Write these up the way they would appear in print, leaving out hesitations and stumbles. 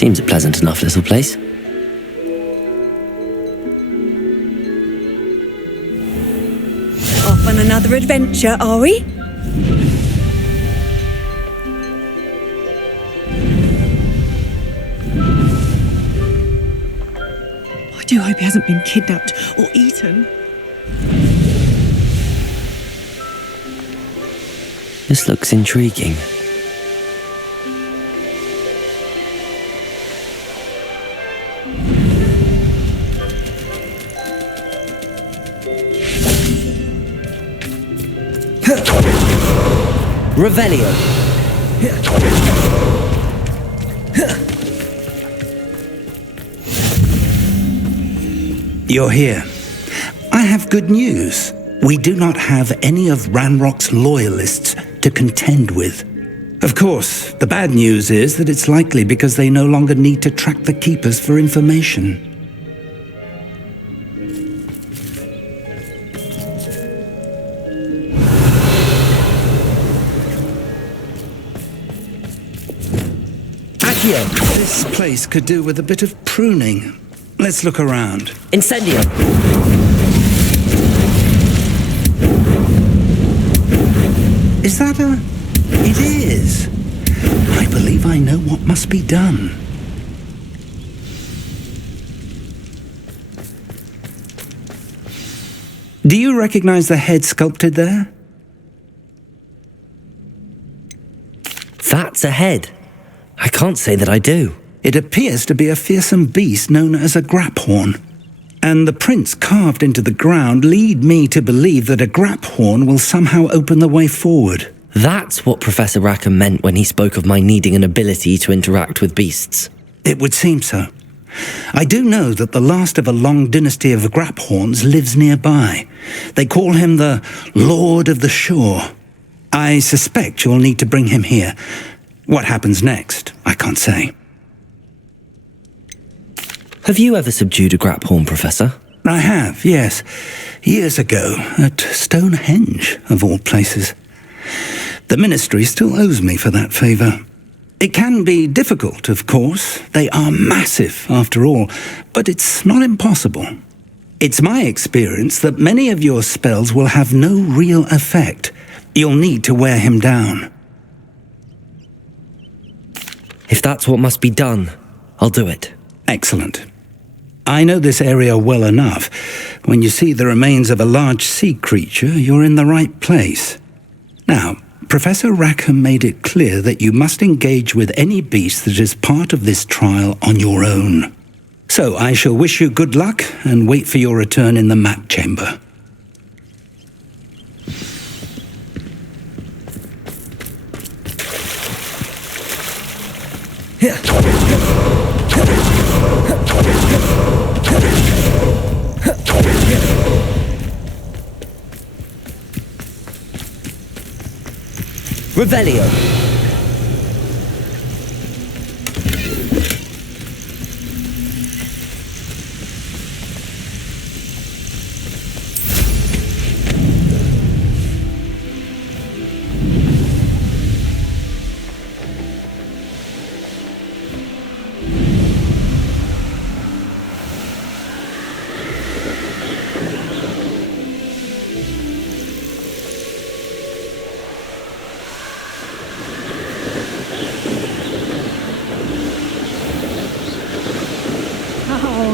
Seems a pleasant enough little place. Off on another adventure, are we? I do hope he hasn't been kidnapped or eaten. This looks intriguing. Revelio. You're here. I have good news. We do not have any of Ranrock's loyalists to contend with. Of course, the bad news is that it's likely because they no longer need to track the Keepers for information. This place could do with a bit of pruning. Let's look around. Incendio. Is that a... It is. I believe I know what must be done. Do you recognize the head sculpted there? That's a head. I can't say that I do. It appears to be a fearsome beast known as a graphorn. And the prints carved into the ground lead me to believe that a graphorn will somehow open the way forward. That's what Professor Rackham meant when he spoke of my needing an ability to interact with beasts. It would seem so. I do know that the last of a long dynasty of graphorns lives nearby. They call him the Lord of the Shore. I suspect you'll need to bring him here. What happens next, I can't say. Have you ever subdued a graphorn, Professor? I have, yes. Years ago, at Stonehenge, of all places. The Ministry still owes me for that favour. It can be difficult, of course. They are massive, after all, but it's not impossible. It's my experience that many of your spells will have no real effect. You'll need to wear him down. If that's what must be done, I'll do it. Excellent. I know this area well enough. When you see the remains of a large sea creature, you're in the right place. Now, Professor Rackham made it clear that you must engage with any beast that is part of this trial on your own. So I shall wish you good luck and wait for your return in the map chamber. Revelio.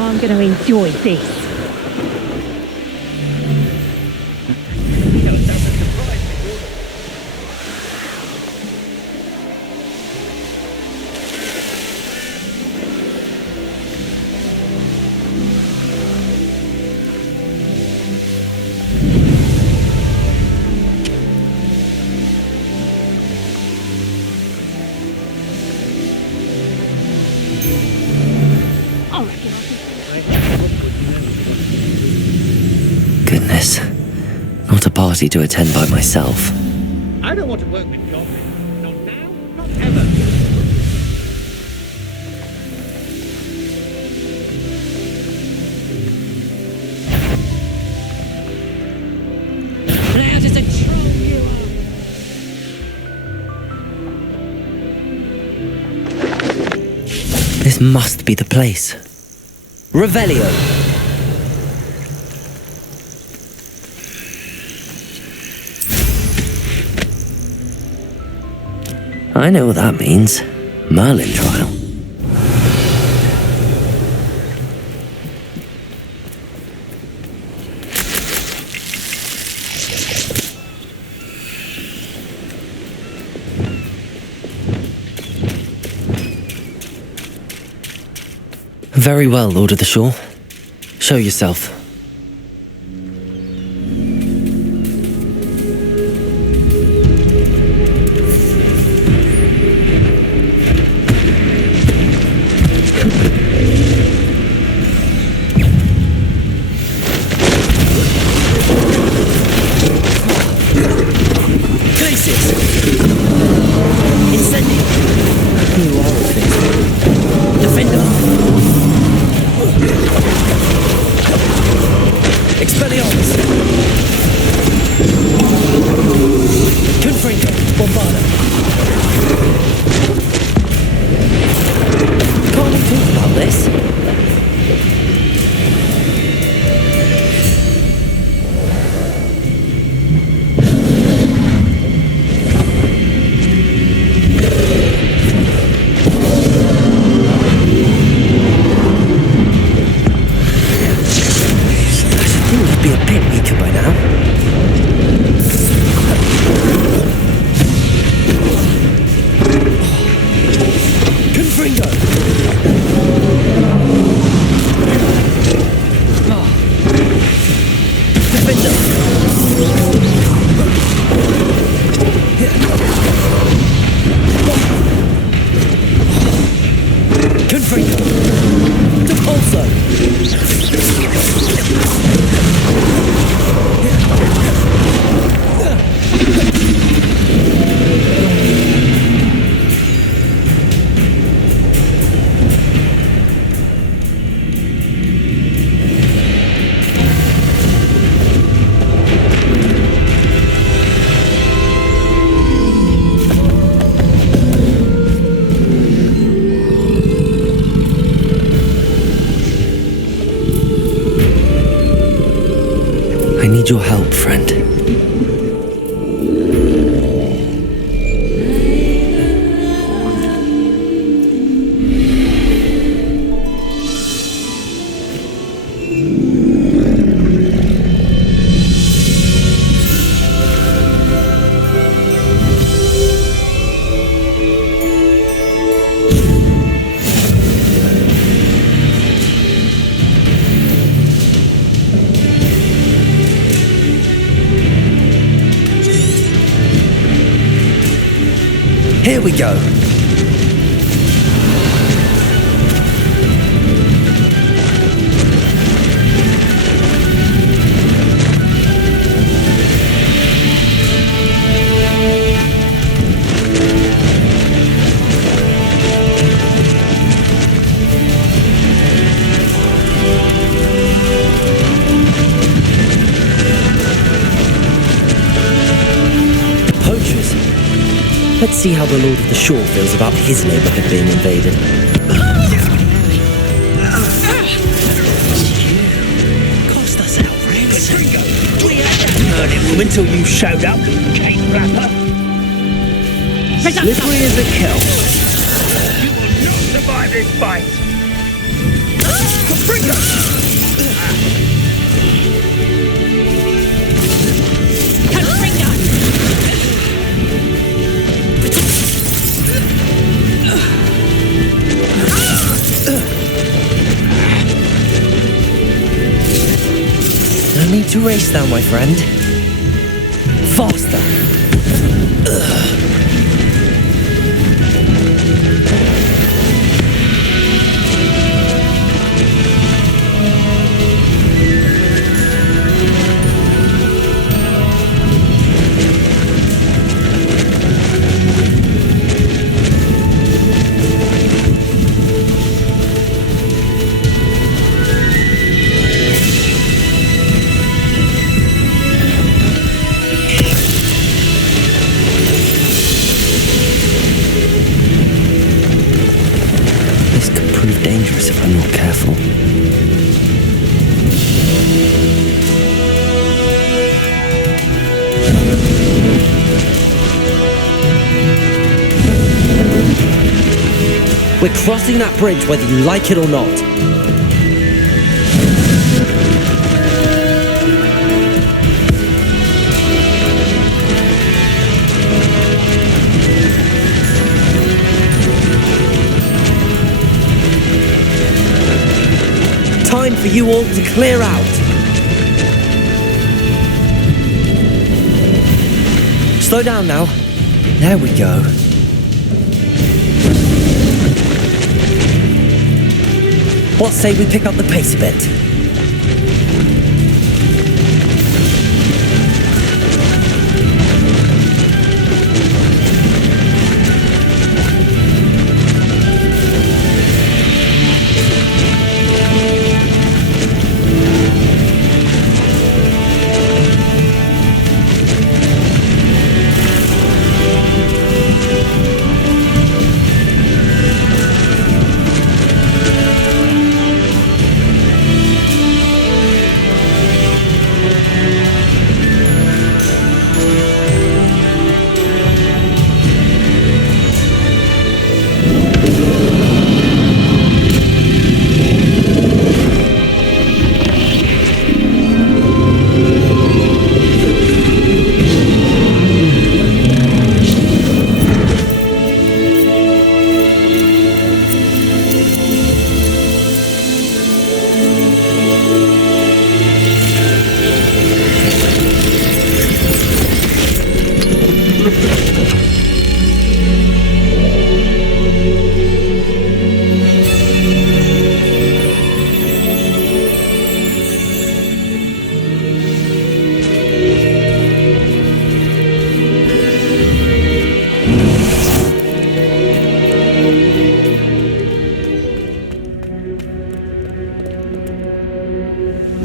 I'm going to enjoy this. Goodness. Not a party to attend by myself. I don't want to work with goblins. Not now, not ever. Now just a troll you are. This This must be the place. Revelio! I know what that means. Merlin trial. Very well, Lord of the Shore. Show yourself. I need your help, friend. Here we go. Let's see how the Lord of the Shore feels about his neighborhood being invaded. Cost us our rents. We had a murdered woman till you showed up, cake wrapper. Slippery as a kelp. You will not survive this fight. No need to race now, my friend. Faster! dangerous if I'm not careful. We're crossing that bridge whether you like it or not. Time for you all to clear out. Slow down now. There we go. What say we pick up the pace a bit?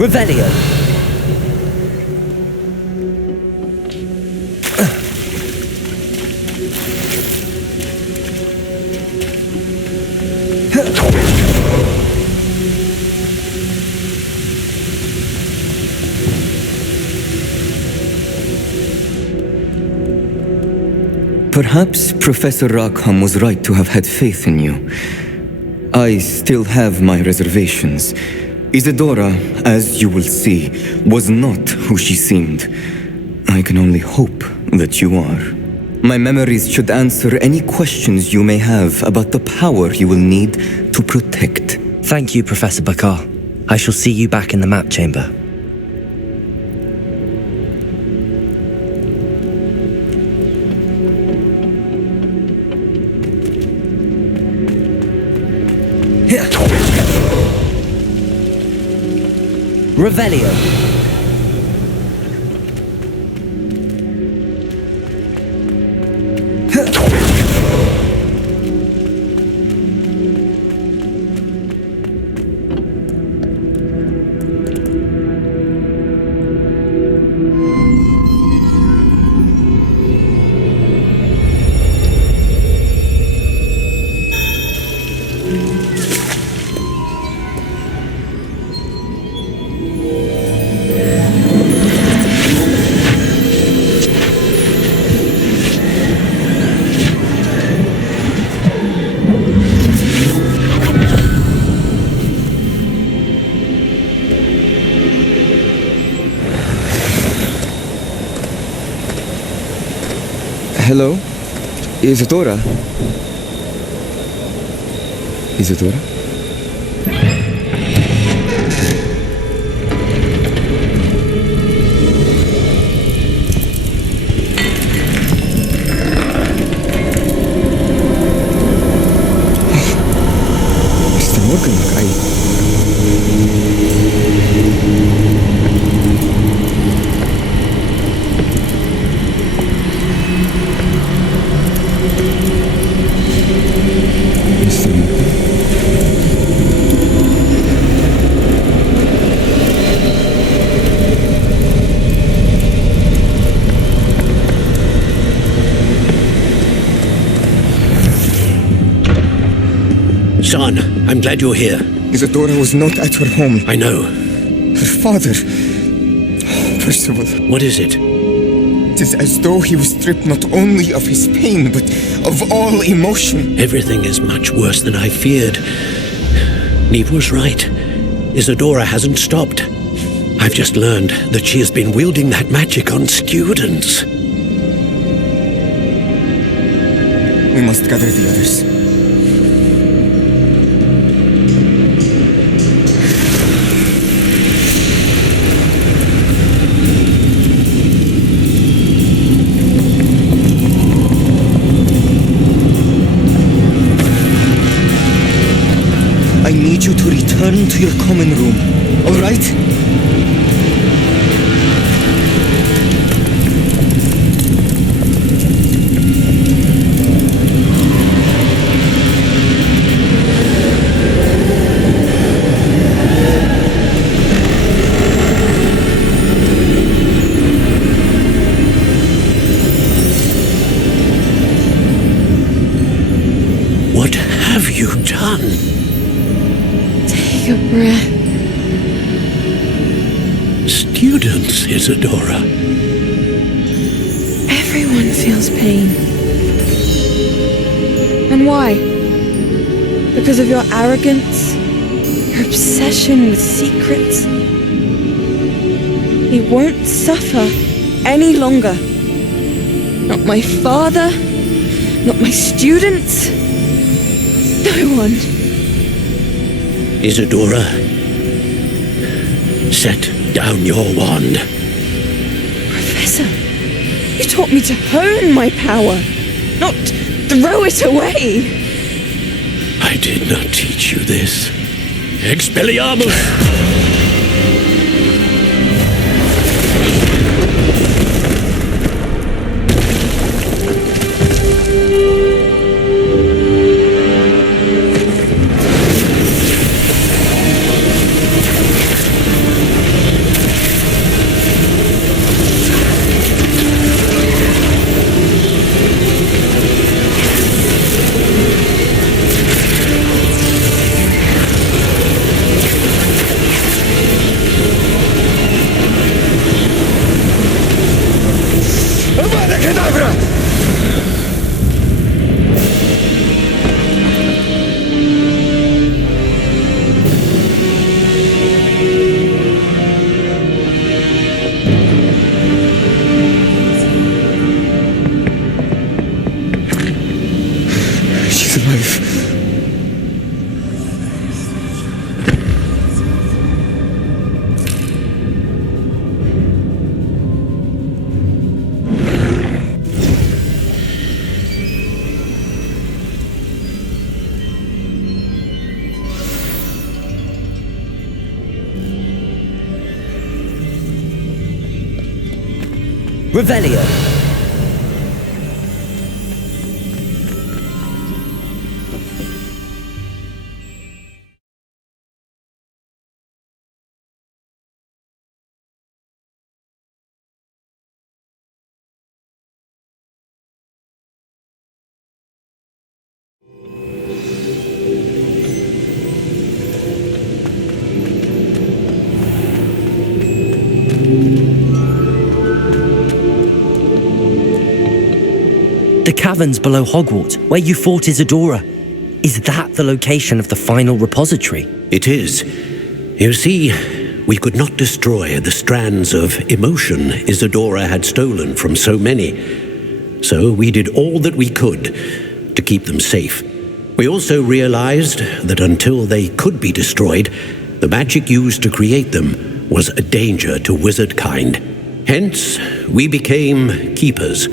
Revelio. Perhaps Professor Rackham was right to have had faith in you. I still have my reservations. Isadora, as you will see, was not who she seemed. I can only hope that you are. My memories should answer any questions you may have about the power you will need to protect. Thank you, Professor Bakar. I shall see you back in the map chamber. Revelio. Hello? Isadora? Isadora? Mr. Morgan, Son, I'm glad you're here. Isadora was not at her home. I know. Her father... Percival. What is it? It is as though he was stripped not only of his pain, but of all emotion. Everything is much worse than I feared. Neve was right. Isadora hasn't stopped. I've just learned that she has been wielding that magic on students. We must gather the others. I need you to return to your common room, all right? What have you done? Take a breath. Students, Isadora. Everyone feels pain. And why? Because of your arrogance? Your obsession with secrets? He won't suffer any longer. Not my father, not my students, no one. Isadora, set down your wand. Professor, you taught me to hone my power, not throw it away. I did not teach you this. Expelliarmus! She's alive. Revelio. The caverns below Hogwarts, where you fought Isadora. Is that the location of the final repository? It is. You see, we could not destroy the strands of emotion Isadora had stolen from so many. So we did all that we could to keep them safe. We also realized that until they could be destroyed, the magic used to create them was a danger to wizard kind. Hence, we became keepers.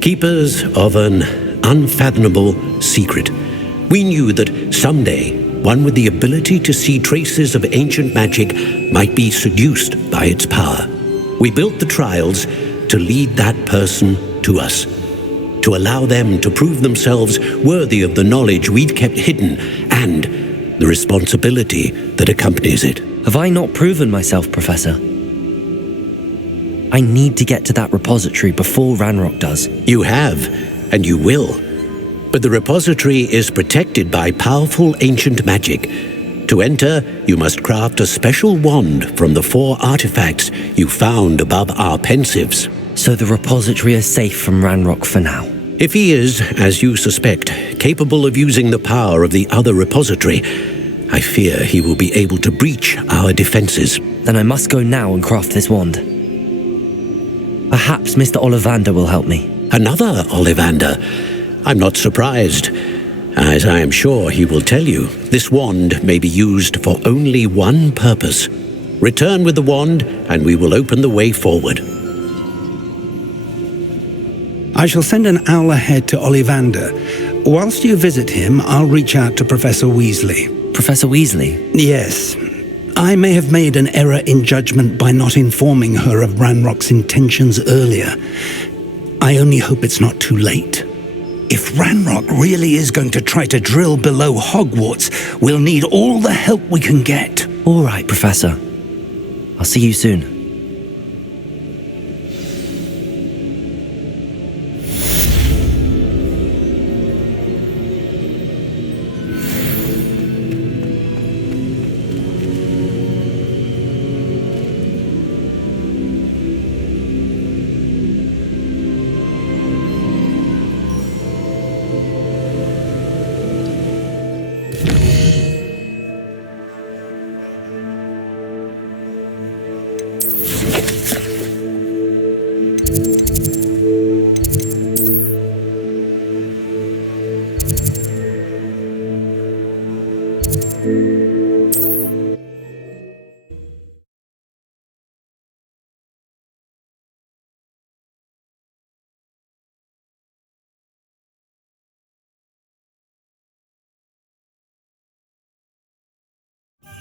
Keepers of an unfathomable secret. We knew that someday, one with the ability to see traces of ancient magic might be seduced by its power. We built the trials to lead that person to us, to allow them to prove themselves worthy of the knowledge we'd kept hidden and the responsibility that accompanies it. Have I not proven myself, Professor? I need to get to that repository before Ranrock does. You have, and you will. but the repository is protected by powerful ancient magic. To enter, you must craft a special wand from the 4 artifacts you found above our pensives. So the repository is safe from Ranrock for now. If he is, as you suspect, capable of using the power of the other repository, I fear he will be able to breach our defenses. Then I must go now and craft this wand. Perhaps Mr. Ollivander will help me. Another Ollivander? I'm not surprised. As I am sure he will tell you, this wand may be used for only one purpose. Return with the wand, and we will open the way forward. I shall send an owl ahead to Ollivander. Whilst you visit him, I'll reach out to Professor Weasley. Professor Weasley? Yes. I may have made an error in judgment by not informing her of Ranrock's intentions earlier. I only hope it's not too late. If Ranrock really is going to try to drill below Hogwarts, we'll need all the help we can get. All right, Professor. I'll see you soon.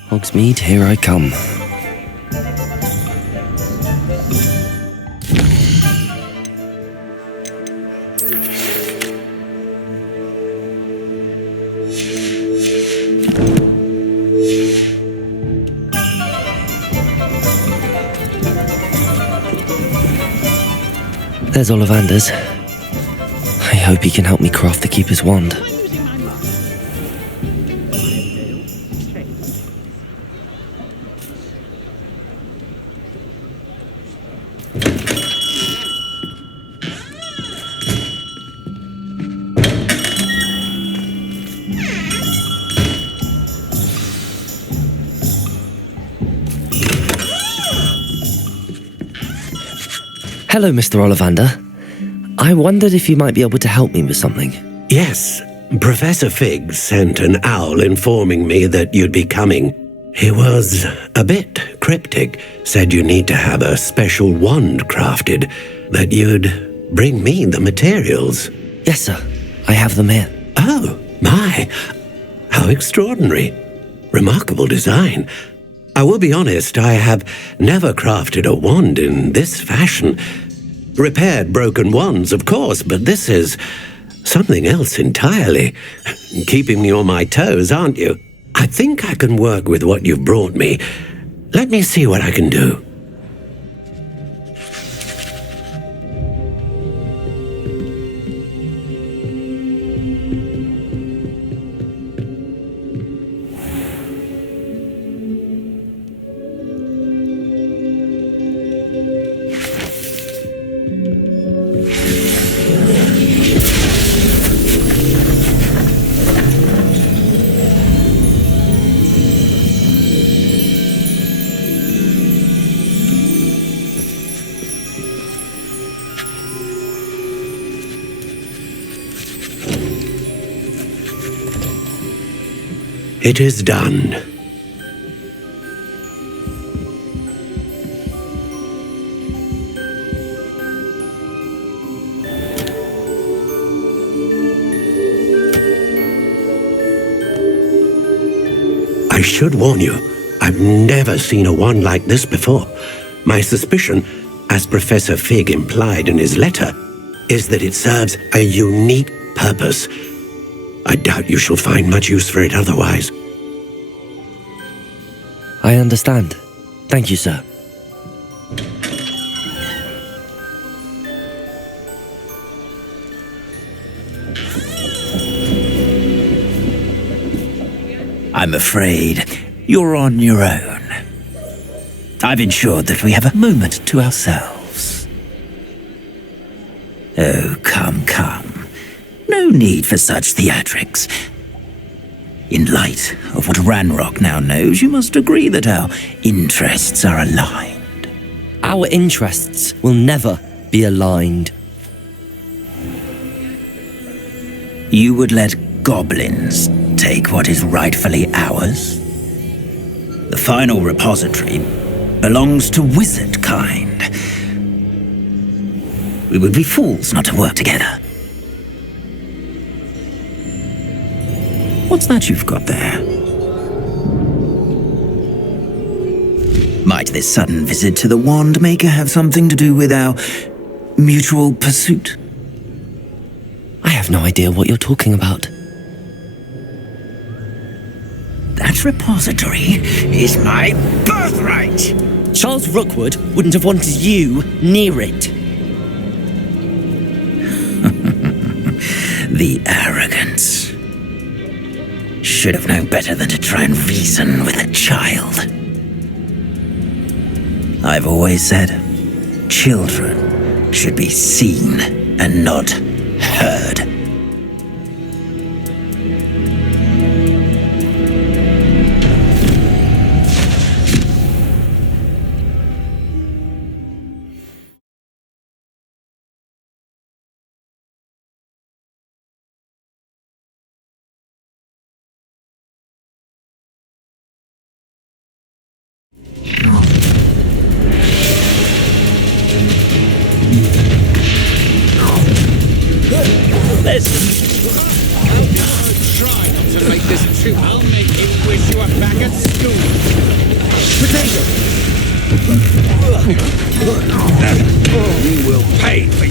Hogsmeade, here I come. There's Ollivander's. I hope he can help me craft the Keeper's wand. Hello, Mr. Ollivander. I wondered if you might be able to help me with something. Yes, Professor Fig sent an owl informing me that you'd be coming. He was a bit cryptic, said you need to have a special wand crafted, that you'd bring me the materials. Yes, sir. I have them here. Oh, my. How extraordinary. Remarkable design. I will be honest, I have never crafted a wand in this fashion. Repaired broken wands, of course, but this is something else entirely. Keeping me on my toes, aren't you? I think I can work with what you've brought me. Let me see what I can do. It is done. I should warn you, I've never seen a wand like this before. My suspicion, as Professor Fig implied in his letter, is that it serves a unique purpose. I doubt you shall find much use for it otherwise. I understand. Thank you, sir. I'm afraid you're on your own. I've ensured that we have a moment to ourselves. Oh, come, come. No need for such theatrics. In light of what Ranrock now knows, you must agree that our interests are aligned. Our interests will never be aligned. You would let goblins take what is rightfully ours? The final repository belongs to wizard kind. We would be fools not to work together. What's that you've got there? Might this sudden visit to the Wand Maker have something to do with our mutual pursuit? I have no idea what you're talking about. That repository is my birthright! Charles Rookwood wouldn't have wanted you near it. The arrogance. Should have known better than to try and reason with a child. I've always said, children should be seen and not heard.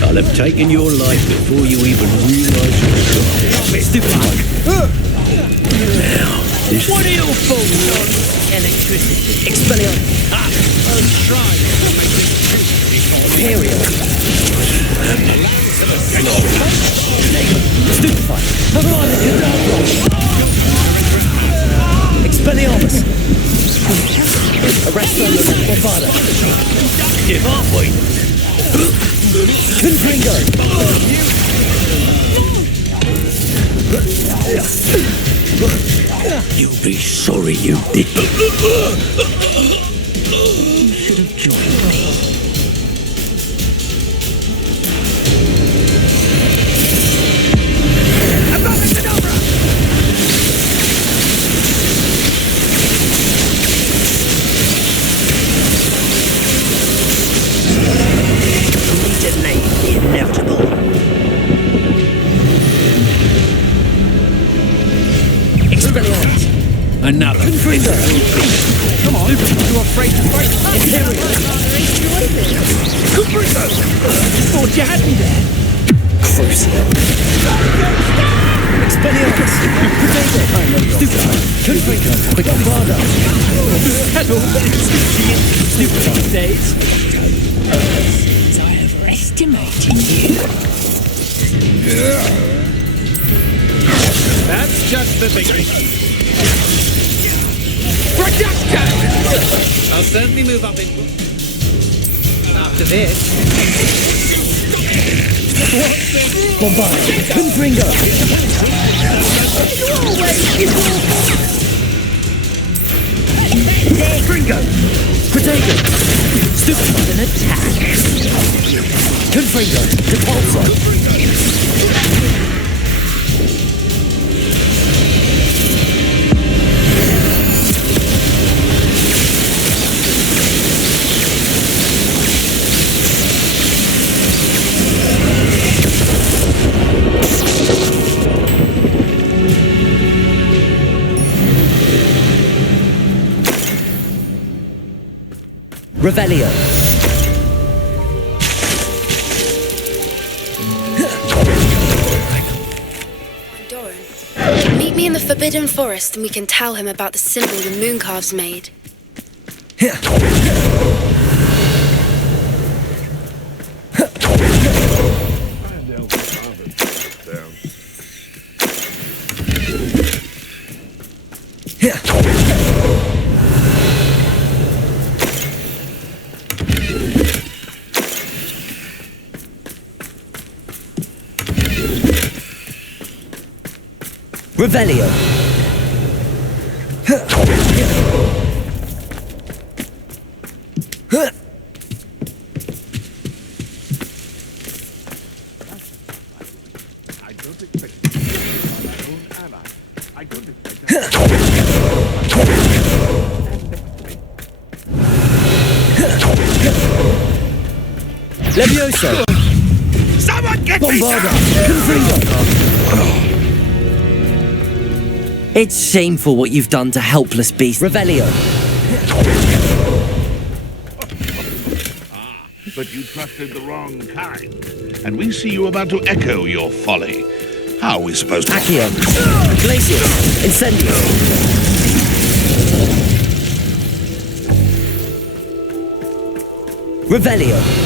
I'll have taken your life before you even realise you're stupid. Now, this... What are your thoughts on electricity? Expelliarmus. I'll try to make this Imperial. Stupefied. Expelliarmus. Arrest them and Bovada. Give up, wait. Confringo. You'll be sorry you did. You should have joined me. The inevitable. Expelliarmus. Another. Confringo. Come on. You're afraid to fight. Imperial. Confringo. Thought you had me there. Crucible. Expelliarmus. Potato. Stupid. Confringo. Quick Bovada. Hello. Stupid days. Estimating you. That's just the beginning. I'll certainly move up in... After this... Bombard. Confringo. Confringo. Potato. Stupid an attack. Confringo. Depulso. Revelio. Doran, meet me in the Forbidden Forest and we can tell him about the symbol the Mooncalves made. Revelio. Levioso! Someone get Bombarda! It's shameful what you've done to helpless beasts. Revelio! But you trusted the wrong kind, and we see you about to echo your folly. How are we supposed to... Accio! Glacius! Incendio! Revelio!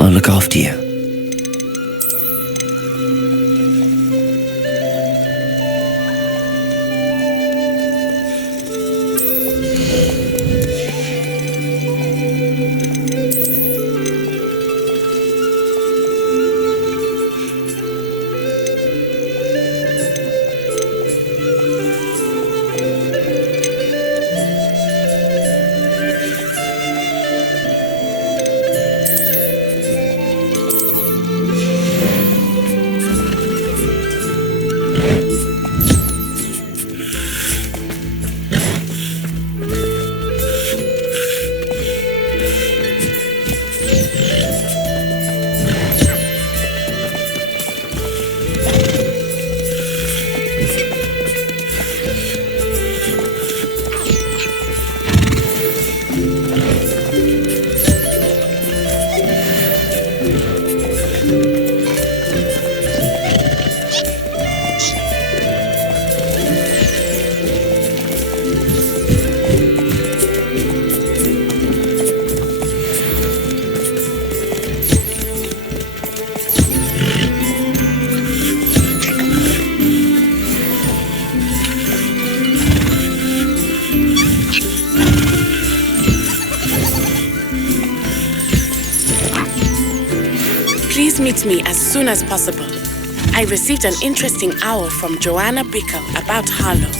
I'll look after you. with me as soon as possible. I received an interesting owl from Joanna Bickle about Harlow.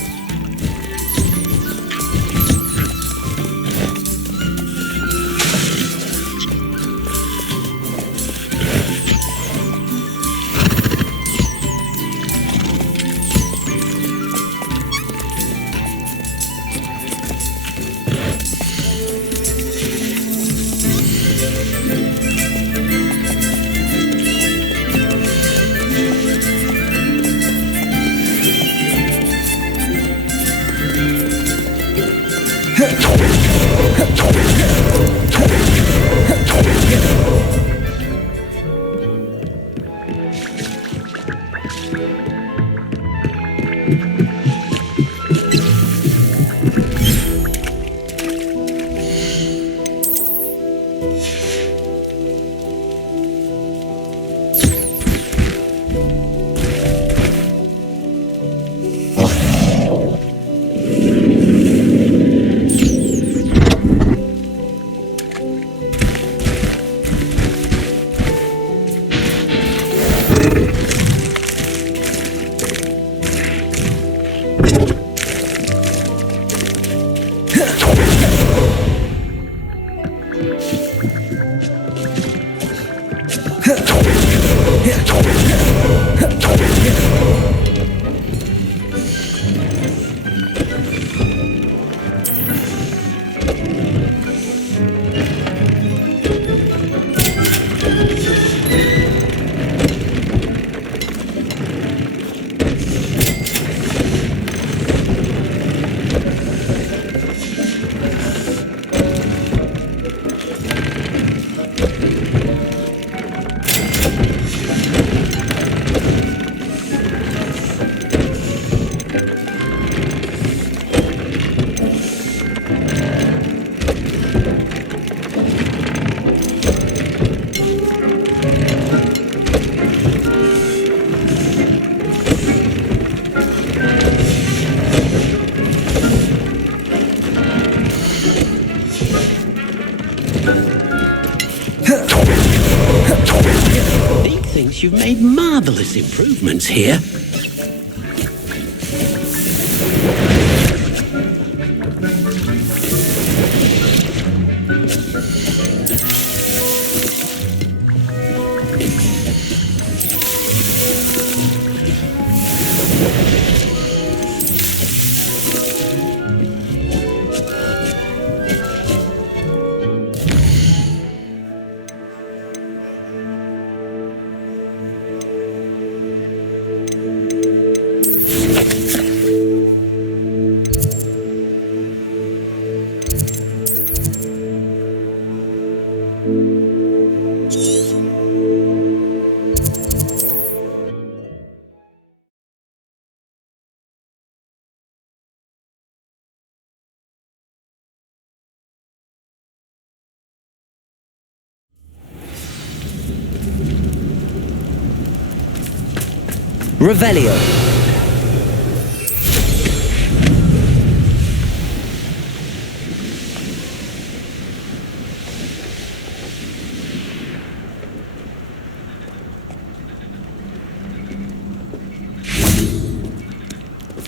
You've made marvelous improvements here. Revelio.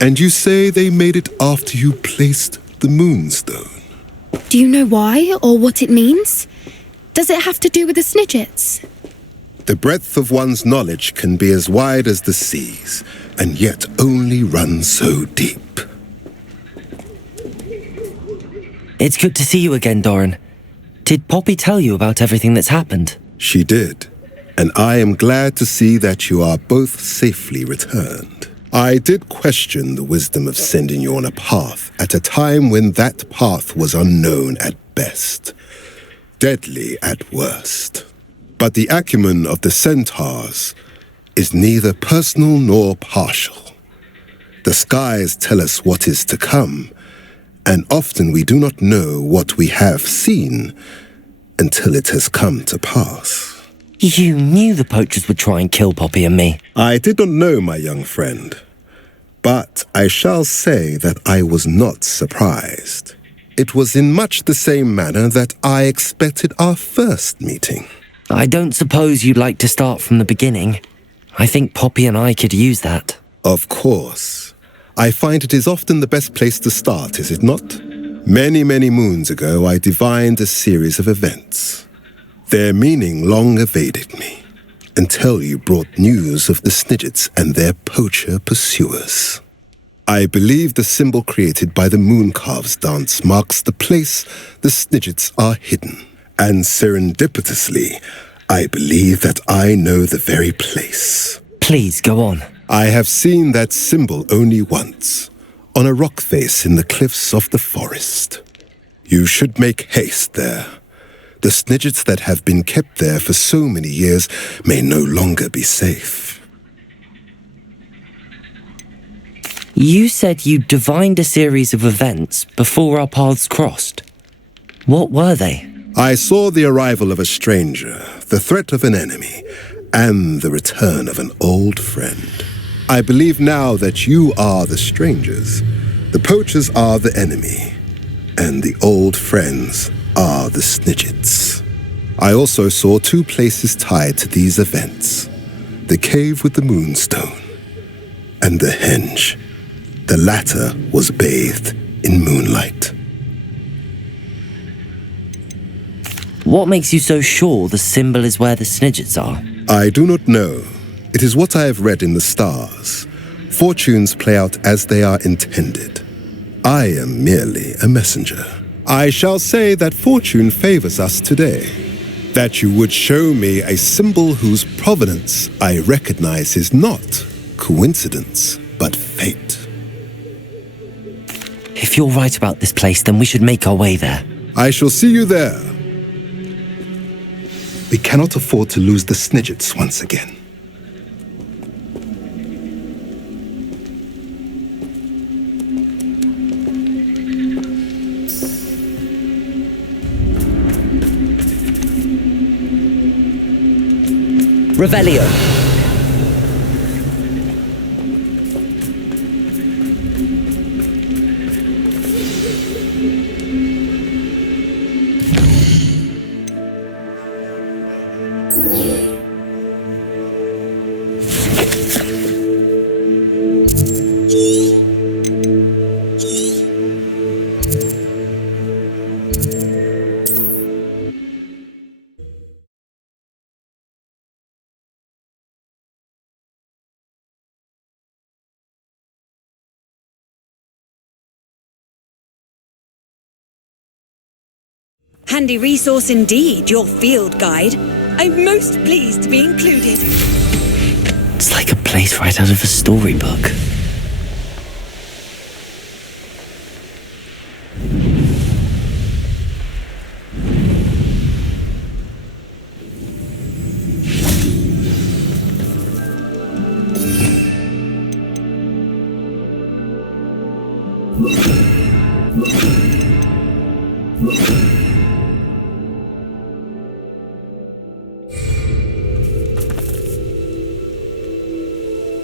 And you say they made it after you placed the moonstone? Do you know why or what it means? Does it have to do with the Snidgets? The breadth of one's knowledge can be as wide as the seas, and yet only run so deep. It's good to see you again, Doran. Did Poppy tell you about everything that's happened? She did, and I am glad to see that you are both safely returned. I did question the wisdom of sending you on a path at a time when that path was unknown at best, deadly at worst. But the acumen of the centaurs is neither personal nor partial. The skies tell us what is to come, and often we do not know what we have seen until it has come to pass. You knew the poachers would try and kill Poppy and me. I did not know, my young friend, but I shall say that I was not surprised. It was in much the same manner that I expected our first meeting. I don't suppose you'd like to start from the beginning. I think Poppy and I could use that. Of course. I find it is often the best place to start, is it not? Many, many moons ago, I divined a series of events. Their meaning long evaded me, until you brought news of the Snidgets and their poacher pursuers. I believe the symbol created by the Mooncalves dance marks the place the Snidgets are hidden. And serendipitously, I believe that I know the very place. Please, go on. I have seen that symbol only once, on a rock face in the cliffs of the forest. You should make haste there. The Snidgets that have been kept there for so many years may no longer be safe. You said you divined a series of events before our paths crossed. What were they? I saw the arrival of a stranger, the threat of an enemy, and the return of an old friend. I believe now that you are the strangers, the poachers are the enemy, and the old friends are the Snidgets. I also saw two places tied to these events, the cave with the moonstone, and the henge. The latter was bathed in moonlight. What makes you so sure the symbol is where the Snidgets are? I do not know. It is what I have read in the stars. Fortunes play out as they are intended. I am merely a messenger. I shall say that fortune favors us today. That you would show me a symbol whose provenance I recognize is not coincidence, but fate. If you're right about this place, then we should make our way there. I shall see you there. We cannot afford to lose the Snidgets once again. Revelio. Handy resource indeed, your field guide. I'm most pleased to be included. It's like a place right out of a storybook.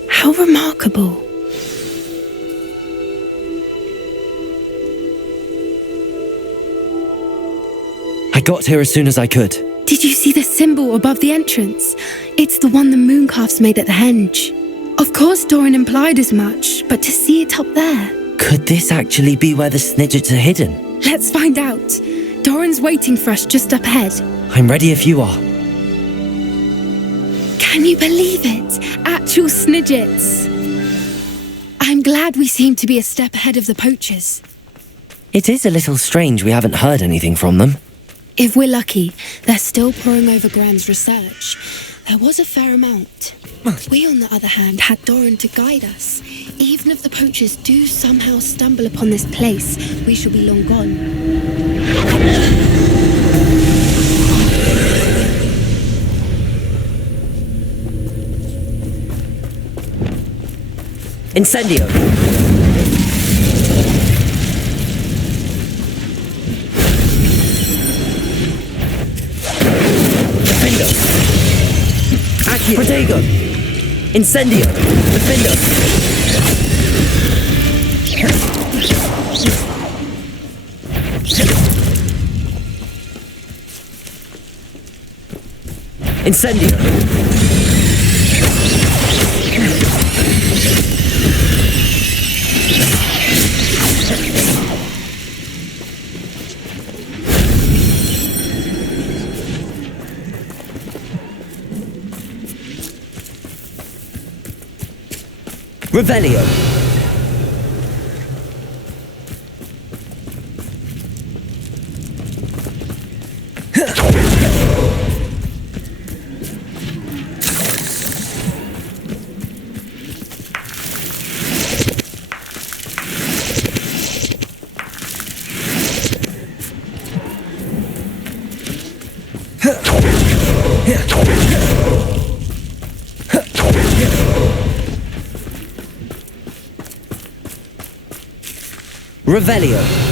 How remarkable. I got here as soon as I could. Did you see the symbol above the entrance? It's the one the Mooncalves made at the henge. Of course Doran implied as much, but to see it up there... Could this actually be where the Snidgets are hidden? Let's find out. Doran's waiting for us just up ahead. I'm ready if you are. Can you believe it? Actual Snidgets. I'm glad we seem to be a step ahead of the poachers. It is a little strange we haven't heard anything from them. If we're lucky, they're still poring over Gran's research. There was a fair amount. We, on the other hand, had Doran to guide us. Even if the poachers do somehow stumble upon this place, we shall be long gone. Incendio! Defendo! Accio! Protego! Incendio! Defendo! Incendio. Revelio. Revelio.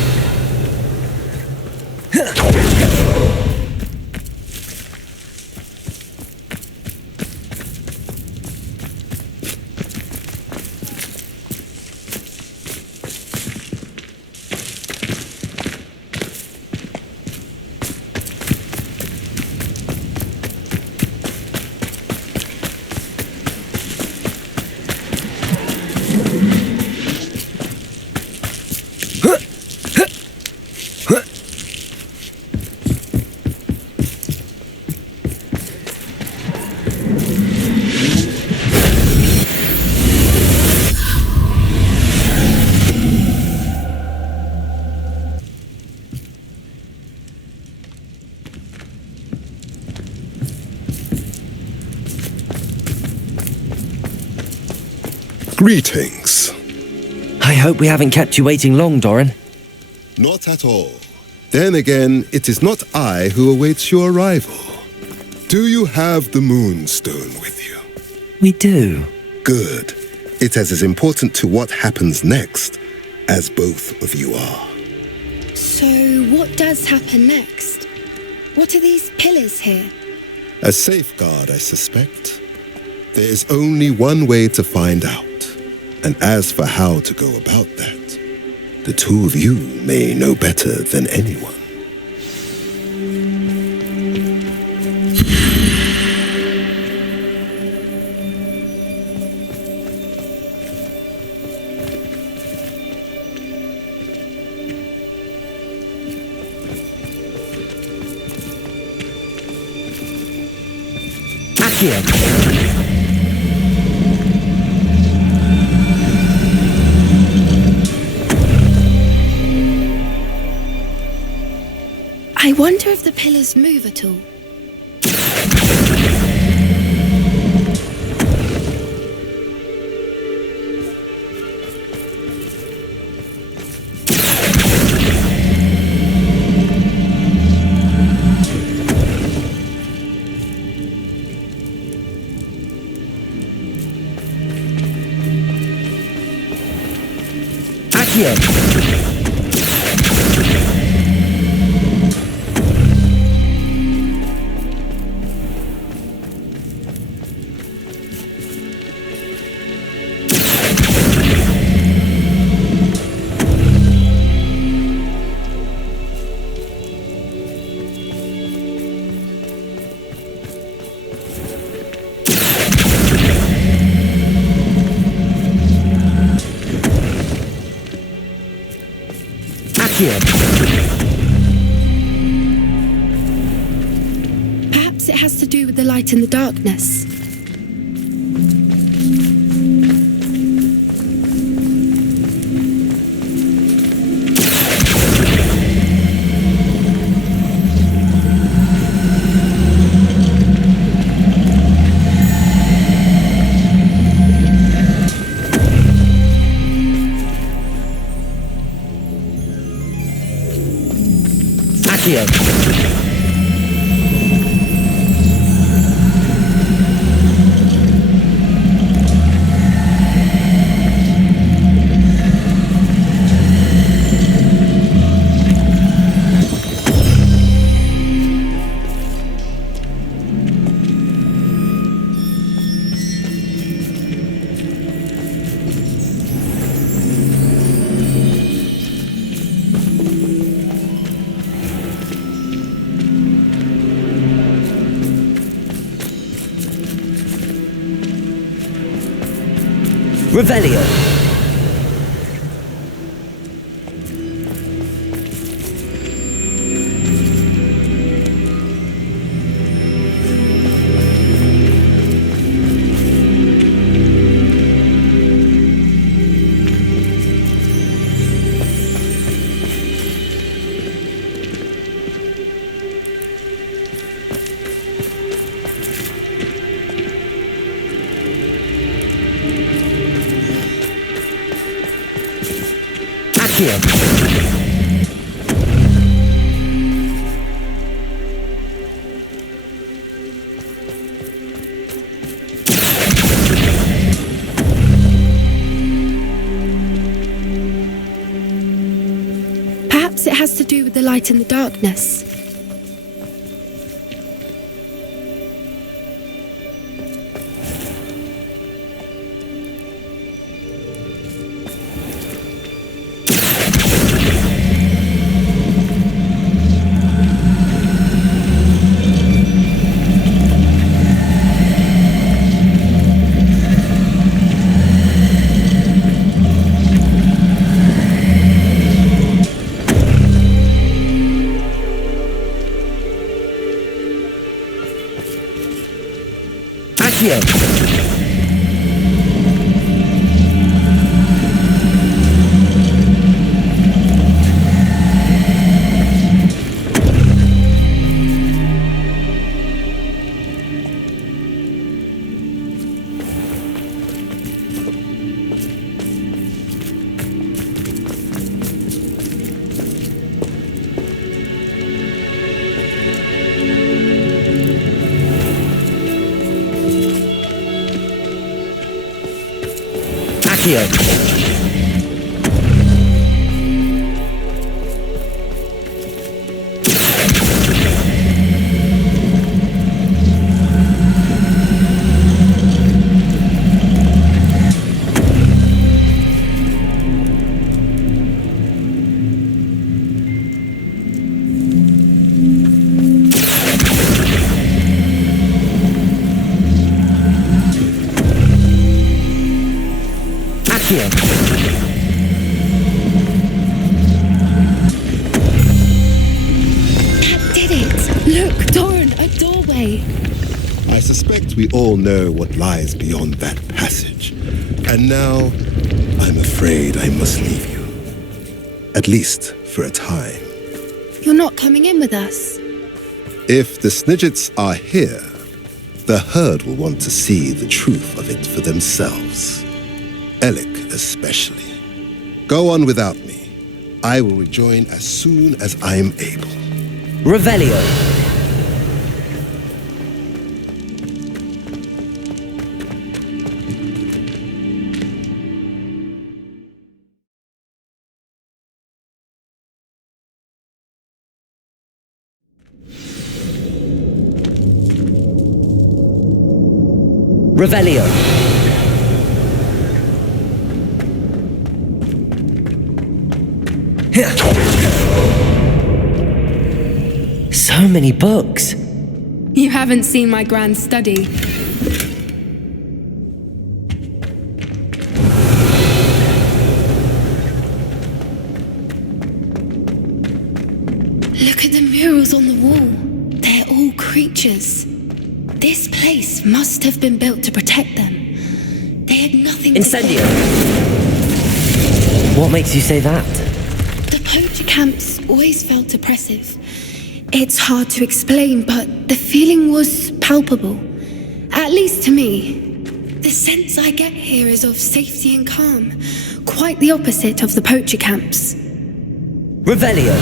Greetings. I hope we haven't kept you waiting long, Doran. Not at all. Then again, it is not I who awaits your arrival. Do you have the Moonstone with you? We do. Good. It is as important to what happens next as both of you are. So, what does happen next? What are these pillars here? A safeguard, I suspect. There is only one way to find out. And as for how to go about that, the two of you may know better than anyone. Accio. I wonder if the pillars move at all. Accio. Perhaps it has to do with the light in the darkness. Revelio. Perhaps it has to do with the light and the darkness. We all know what lies beyond that passage. And now, I'm afraid I must leave you. At least for a time. You're not coming in with us? If the Snidgets are here, the herd will want to see the truth of it for themselves. Alec especially. Go on without me. I will rejoin as soon as I am able. Revelio. Revelio. So many books. You haven't seen my grand study. Look at the murals on the wall. They're all creatures. This place must have been built to protect them. They had nothing Incendio. What makes you say that? The poacher camps always felt oppressive. It's hard to explain, but the feeling was palpable. At least to me. The sense I get here is of safety and calm. Quite the opposite of the poacher camps. Revelio.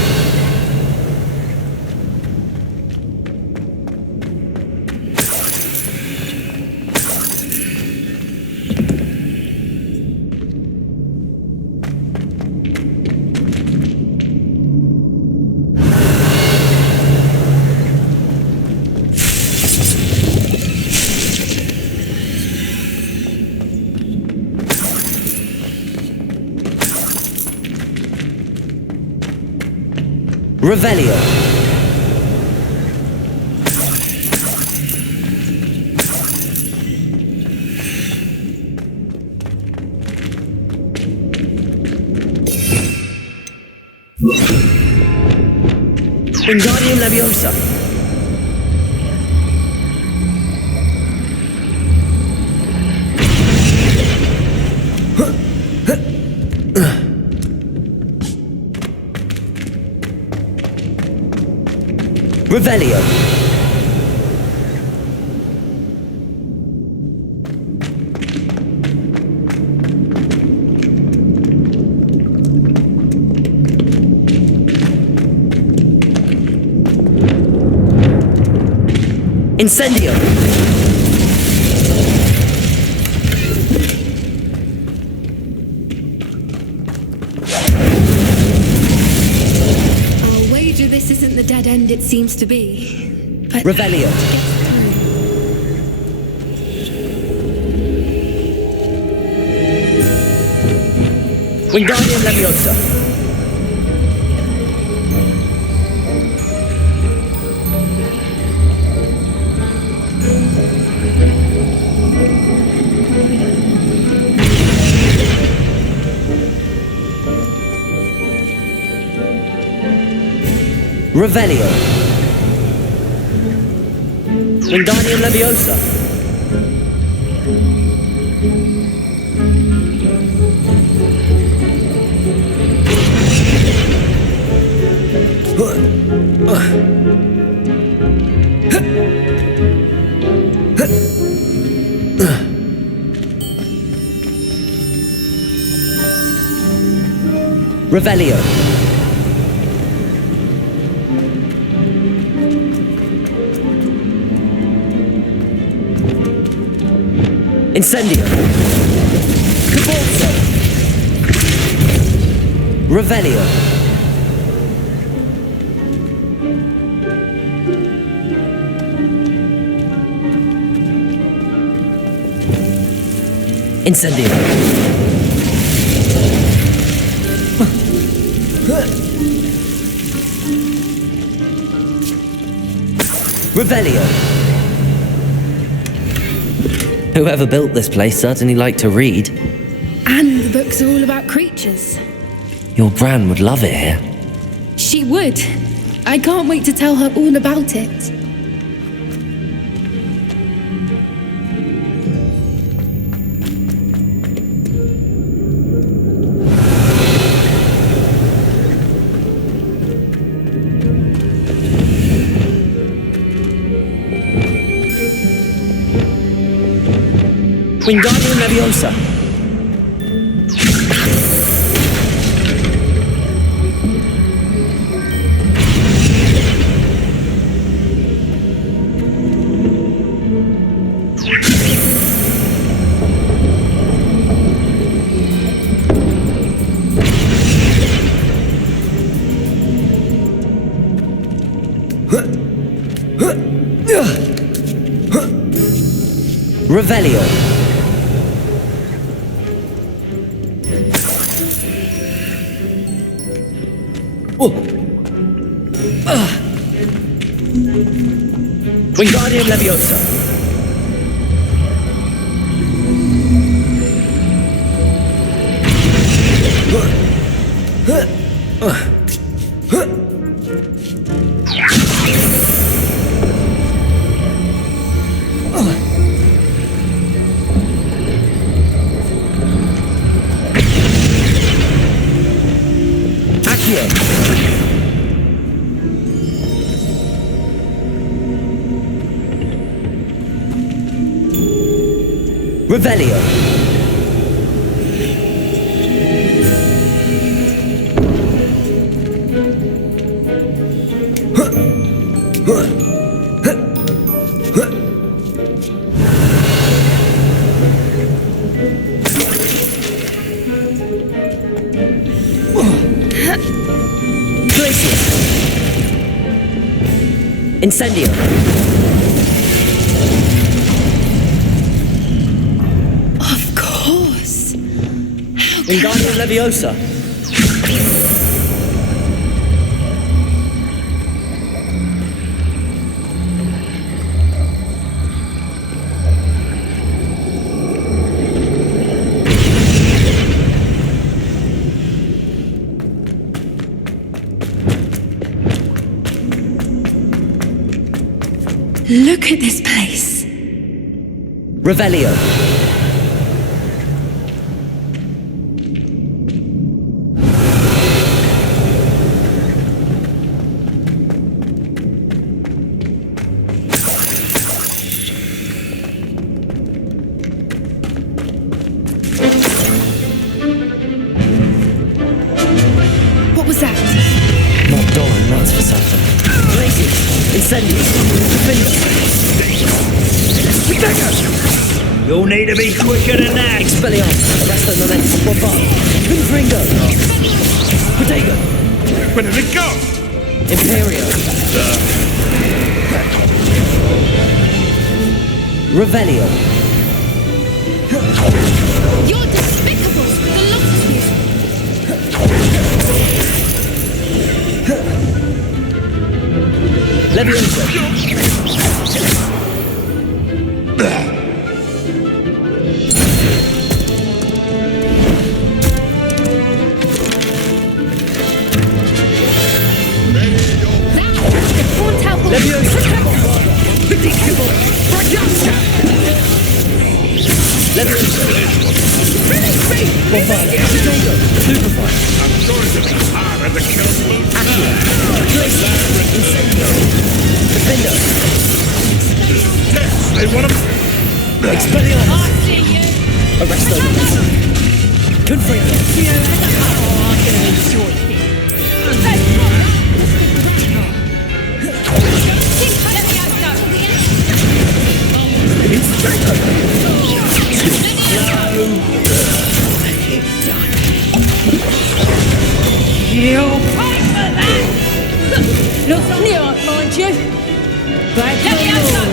Revelio. Wingardium Leviosa. Revelio. Incendio. I'll wager this isn't the dead end it seems to be. But Revelio. Wingardium Leviosa. Revelio. Wingardium Leviosa. Revelio. Incendio. Cabalzo. Revelio. Incendio. Revelio. Whoever built this place certainly liked to read. And the books are all about creatures. Your Bran would love it here. She would. I can't wait to tell her all about it. Wingardium Leviosa. Revelio. Wingardium Leviosa. Revelio. Glacius. Incendio. Wingardium Leviosa. Look at this place. Revelio. What was that? Not Doran, that's for certain. Blazes, incendies, You'll need to be quicker than that. Expelliarmus, Arresto Momentum, Bombard, Confringo, Protego. Where did it go? Imperio. Revelio. You're despicable, the lot of you. Levioso. Levioso. Predictable. Fragata. Levioso. Bombard. Protego. Stupefy. I'm sure it's a bit harder to kill blue. Incendio. Defender. Yes, they want to... Expelliarmus. Arresto Momentum. Confringo. You'll pay for that! Look near, mind you. Expelliarmus.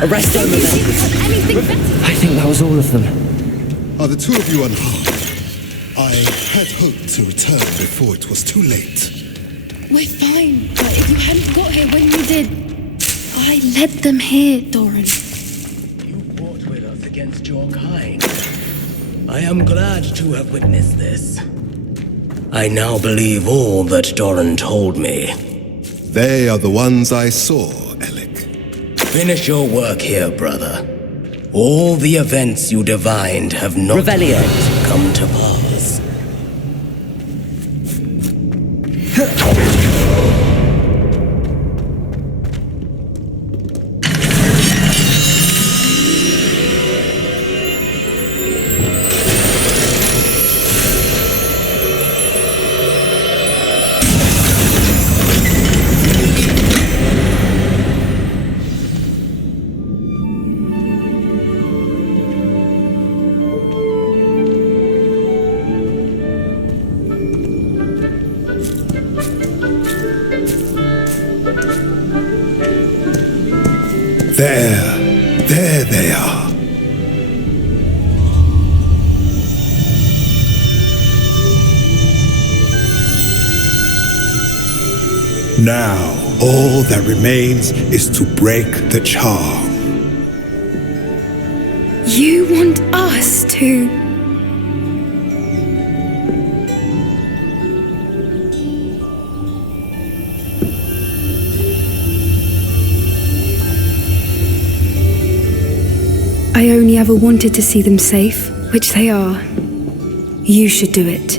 Arresto Momentum. I think that was all of them. Are the two of you unharmed? I had hoped to return before it was too late. We're fine, but if you hadn't got here when you did, I led them here, Doran. You fought with us against your kind. I am glad to have witnessed this. I now believe all that Doran told me. They are the ones I saw, Alec. Finish your work here, brother. All the events you divined have not Revelio. yet come to pass. There they are. Now, all that remains is to break the charm. You want us to... I only ever wanted to see them safe, which they are. You should do it.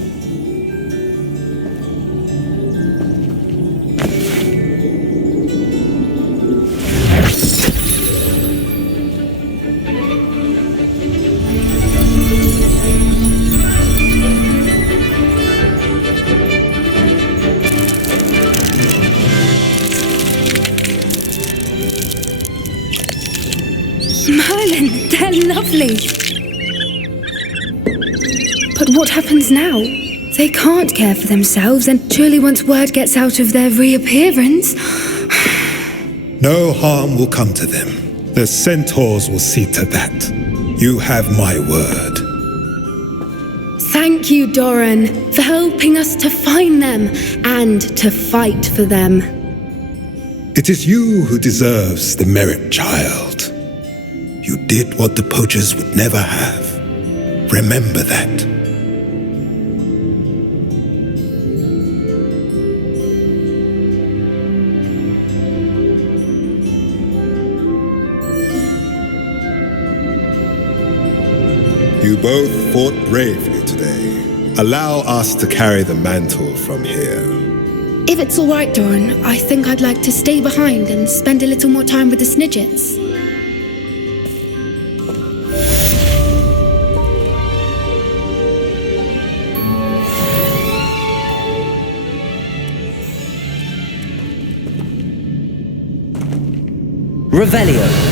Merlin, they're lovely. But what happens now? They can't care for themselves, and surely once word gets out of their reappearance... No harm will come to them. The centaurs will see to that. You have my word. Thank you, Doran, for helping us to find them and to fight for them. It is you who deserves the merit, child. You did what the poachers would never have. Remember that. You both fought bravely today. Allow us to carry the mantle from here. If it's all right, Doran, I think I'd like to stay behind and spend a little more time with the Snidgets. Revelio.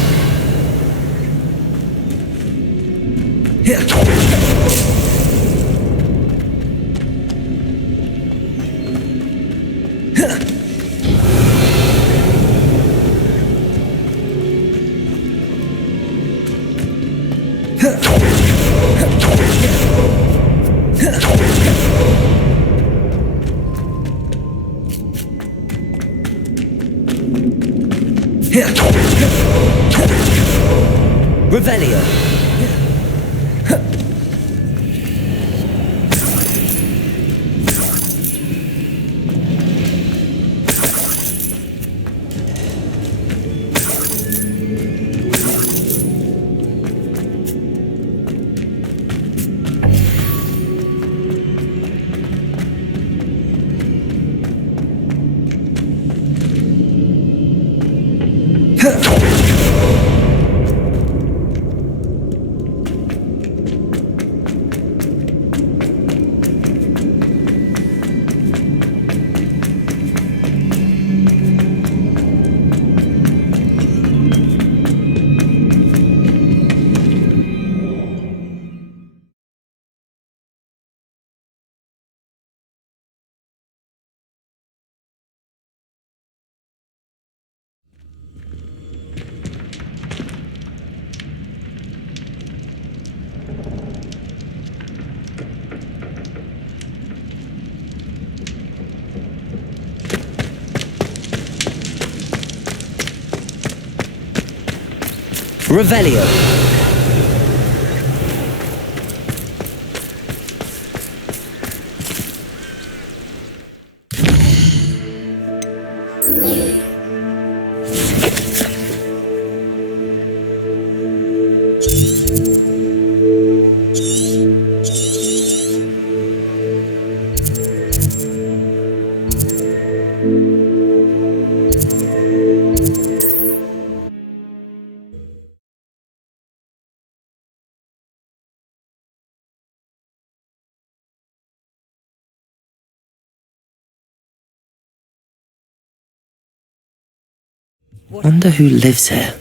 Revelio. Revelio. Wonder who lives here.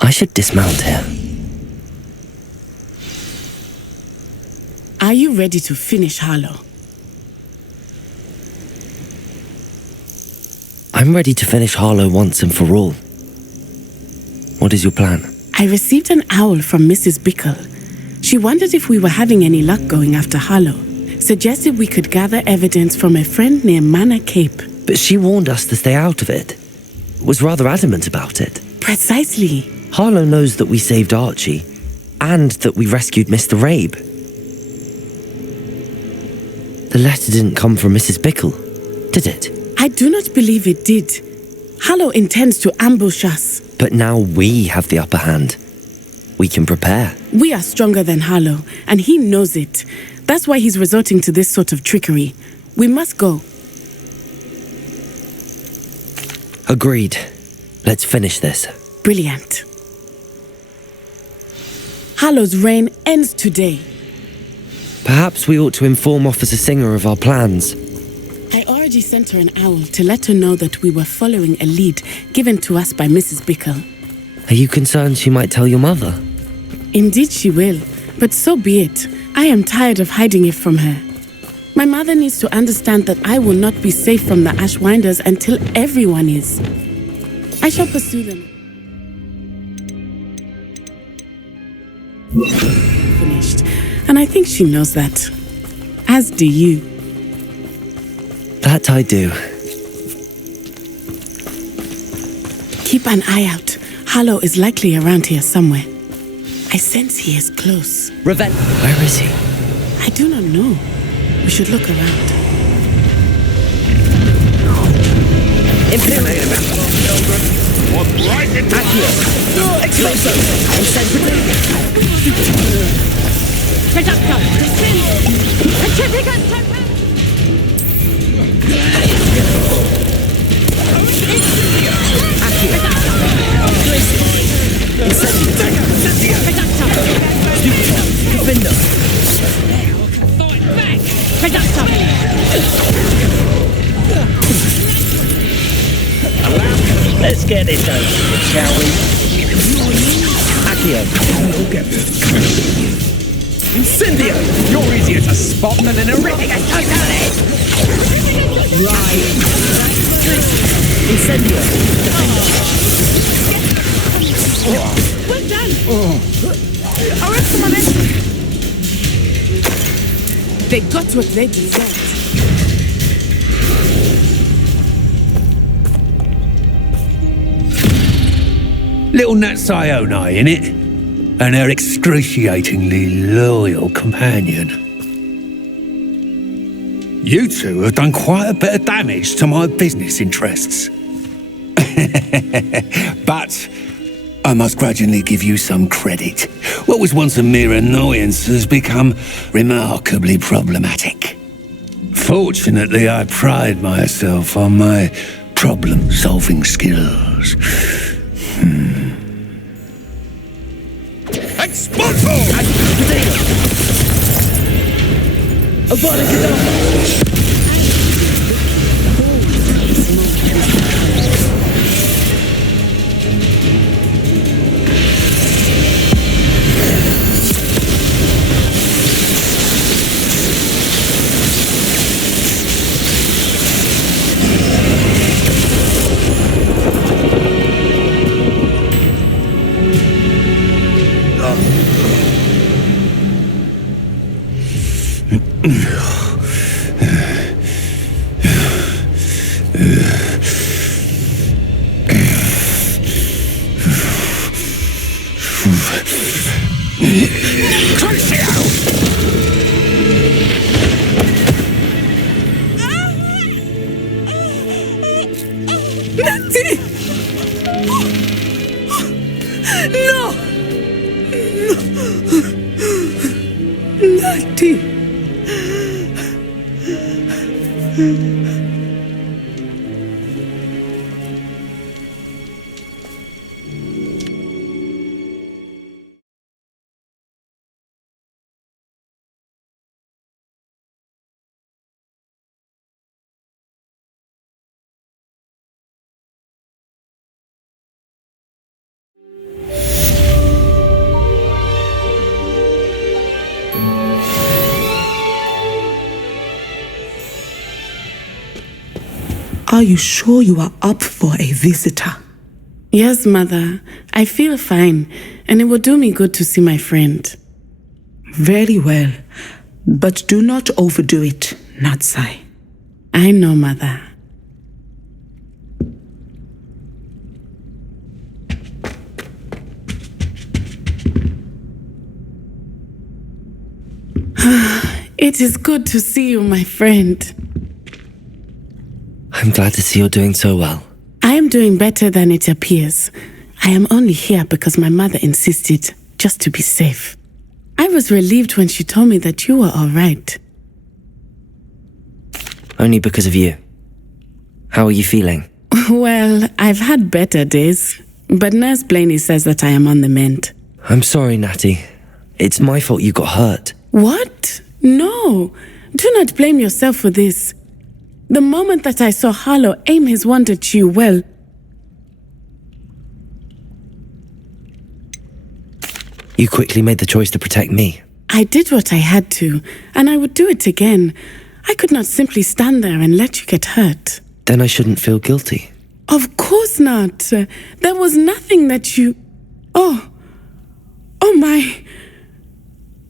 I should dismount here. Are you ready to finish Harlow? I'm ready to finish Harlow once and for all. What is your plan? I received an owl from Mrs. Bickle. She wondered if we were having any luck going after Harlow. Suggested we could gather evidence from a friend near Manor Cape. But she warned us to stay out of it. Was rather adamant about it. Precisely. Harlow knows that we saved Archie, and that we rescued Mr. Rabe. The letter didn't come from Mrs. Bickle, did it? I do not believe it did. Harlow intends to ambush us. But now we have the upper hand. We can prepare. We are stronger than Harlow, and he knows it. That's why he's resorting to this sort of trickery. We must go. Agreed. Let's finish this. Brilliant. Harlow's reign ends today. Perhaps we ought to inform Officer Singer of our plans. I already sent her an owl to let her know that we were following a lead given to us by Mrs. Bickle. Are you concerned she might tell your mother? Indeed she will, but so be it. I am tired of hiding it from her. My mother needs to understand that I will not be safe from the Ashwinders until everyone is. I shall pursue them. Finished. And I think she knows that. As do you. That I do. Keep an eye out. Harlow is likely around here somewhere. I sense he is close. Revenge. Where is he? I do not know. We should look around. Imperium. What right in Accio. Exploso. Incendiary. Reductor. Let's get this over with, shall we? Accio. Incendio! You're easier to spot than an horrific totalist! Right. Incendio. Well done! Arrest them on it! They got what they deserved. Little Natsione, innit? And her excruciatingly loyal companion. You two have done quite a bit of damage to my business interests. But I must grudgingly give you some credit. What was once a mere annoyance has become remarkably problematic. Fortunately, I pride myself on my problem-solving skills. Expulso! Are you sure you are up for a visitor? Yes, Mother. I feel fine, and it will do me good to see my friend. Very well. But do not overdo it, Natsai. I know, Mother. It is good to see you, my friend. I'm glad to see you're doing so well. I am doing better than it appears. I am only here because my mother insisted, just to be safe. I was relieved when she told me that you were all right. Only because of you. How are you feeling? Well, I've had better days, but Nurse Blaney says that I am on the mend. I'm sorry, Natty. It's my fault you got hurt. What? No. Do not blame yourself for this. The moment that I saw Harlow aim his wand at you, well... You quickly made the choice to protect me. I did what I had to, and I would do it again. I could not simply stand there and let you get hurt. Then I shouldn't feel guilty. Of course not. There was nothing that you... Oh my...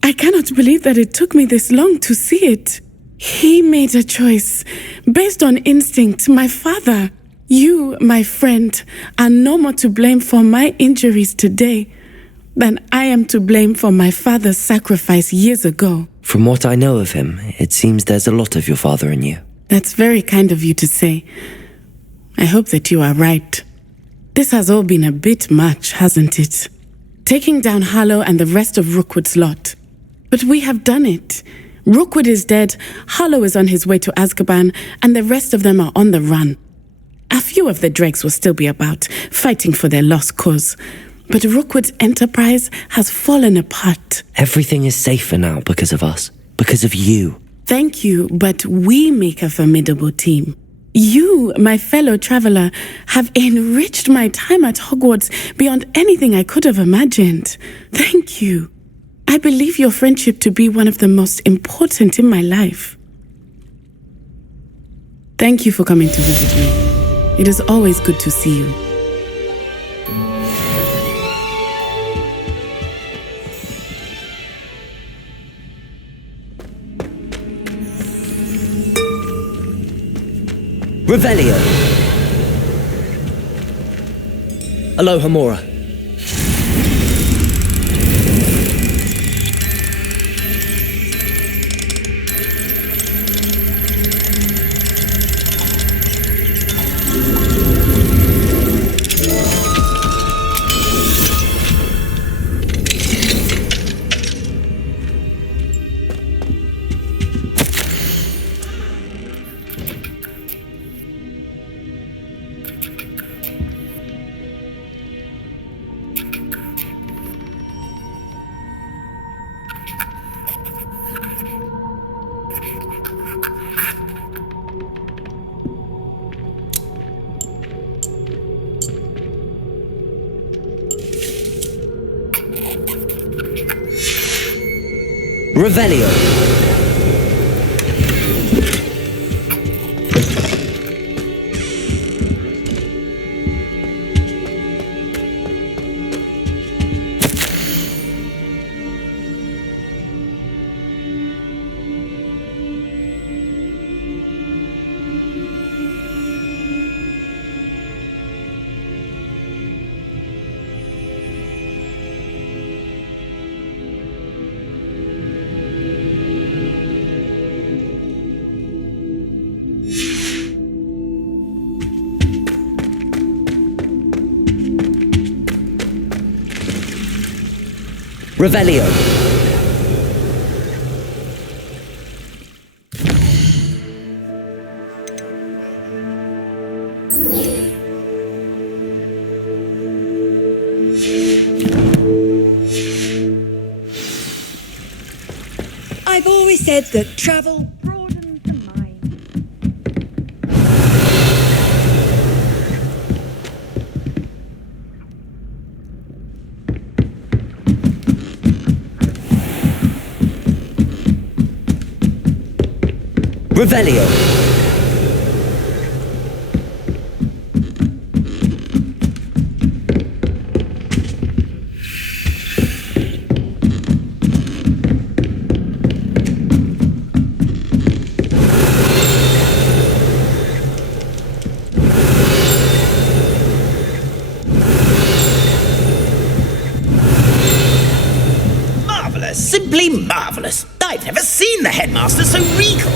I cannot believe that it took me this long to see it. He made a choice based on instinct. My father, you, my friend, are no more to blame for my injuries today. then I am to blame for my father's sacrifice years ago. From what I know of him, it seems there's a lot of your father in you. That's very kind of you to say. I hope that you are right. This has all been a bit much, hasn't it? Taking down Harlow and the rest of Rookwood's lot. But we have done it. Rookwood is dead, Harlow is on his way to Azkaban, and the rest of them are on the run. A few of the dregs will still be about, fighting for their lost cause. But Rookwood's enterprise has fallen apart. Everything is safer now because of us. Because of you. Thank you, but we make a formidable team. You, my fellow traveler, have enriched my time at Hogwarts beyond anything I could have imagined. Thank you. I believe your friendship to be one of the most important in my life. Thank you for coming to visit me. It is always good to see you. Revelio. Alohomora. Revelio. Revelio. I've always said that travel broadens the mind. Revelio. Marvellous, simply marvellous. I've never seen the headmaster so regal.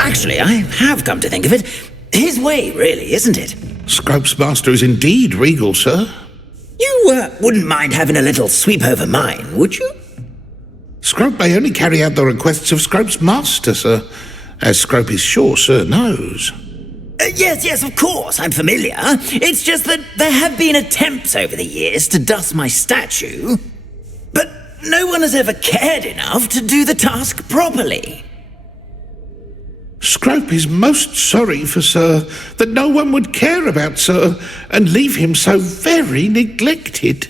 Actually, I have come to think of it. His way, really, isn't it? Scrope's master is indeed regal, sir. You wouldn't mind having a little sweep over mine, would you? Scrope may only carry out the requests of Scrope's master, sir, as Scrope is sure sir knows. Yes, of course, I'm familiar. It's just that there have been attempts over the years to dust my statue, but no one has ever cared enough to do the task properly. Scrope is most sorry for sir that no one would care about sir and leave him so very neglected.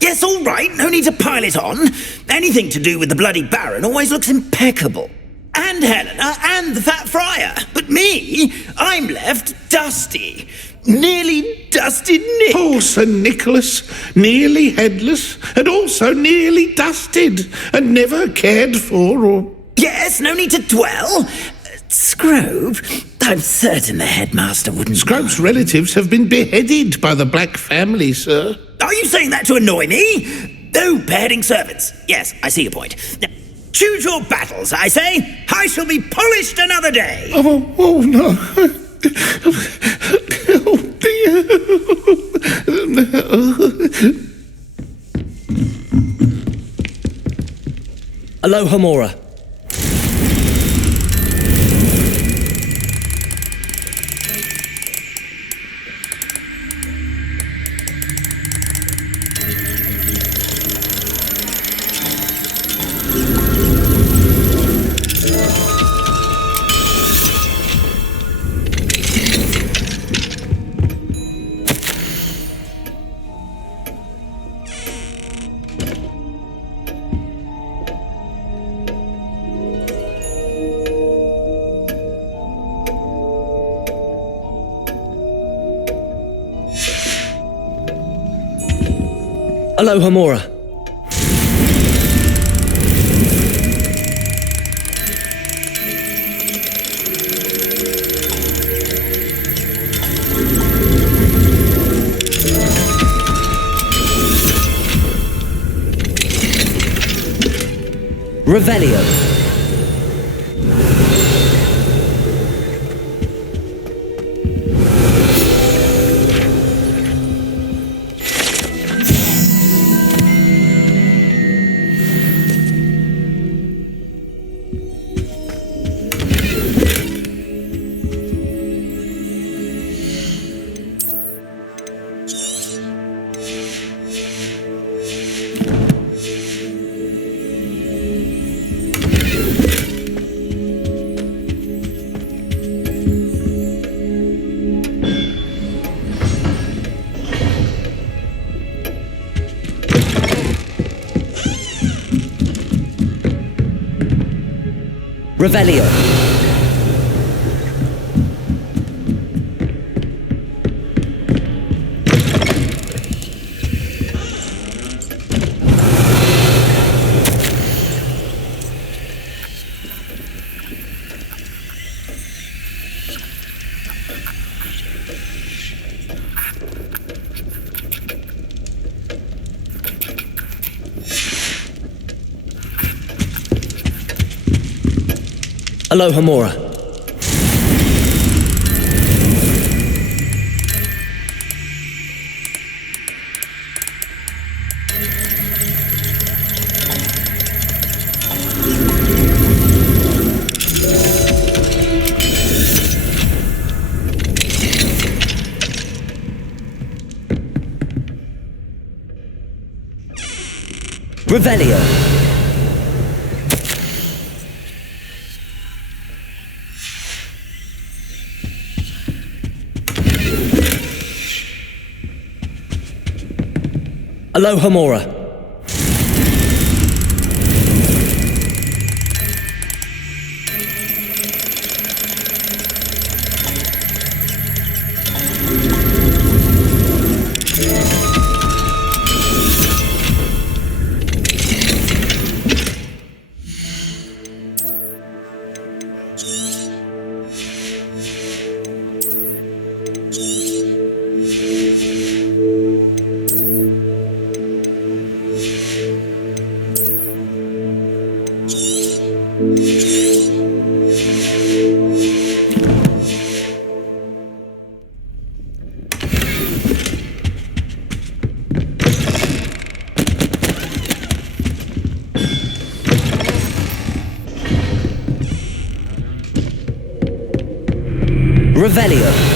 Yes, all right, no need to pile it on. Anything to do with the bloody Baron always looks impeccable. And Helena and the Fat Friar. But me, I'm left dusty. Nearly dusted Nick. Poor Sir Nicholas, nearly headless and also nearly dusted and never cared for or... Yes, no need to dwell. Scrope, I'm certain the headmaster wouldn't... Scrope's relatives have been beheaded by the Black family, sir. Are you saying that to annoy me? Oh, beheading servants. Yes, I see your point. Now, choose your battles, I say. I shall be polished another day. Oh no. Oh, dear. Aloha Mora. Aloha Mora. Revelio. Revelio. Aloha Mora. Revelio. Aloha Mora. Revelio.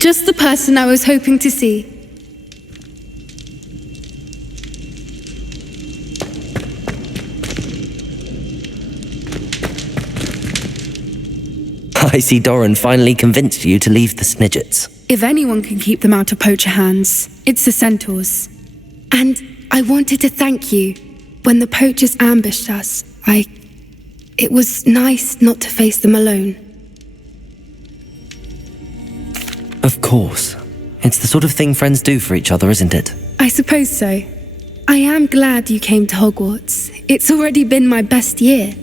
Just the person I was hoping to see. I see Doran finally convinced you to leave the Snidgets. If anyone can keep them out of poacher hands, it's the centaurs. And I wanted to thank you. When the poachers ambushed us, it was nice not to face them alone. Of course. It's the sort of thing friends do for each other, isn't it? I suppose so. I am glad you came to Hogwarts. It's already been my best year.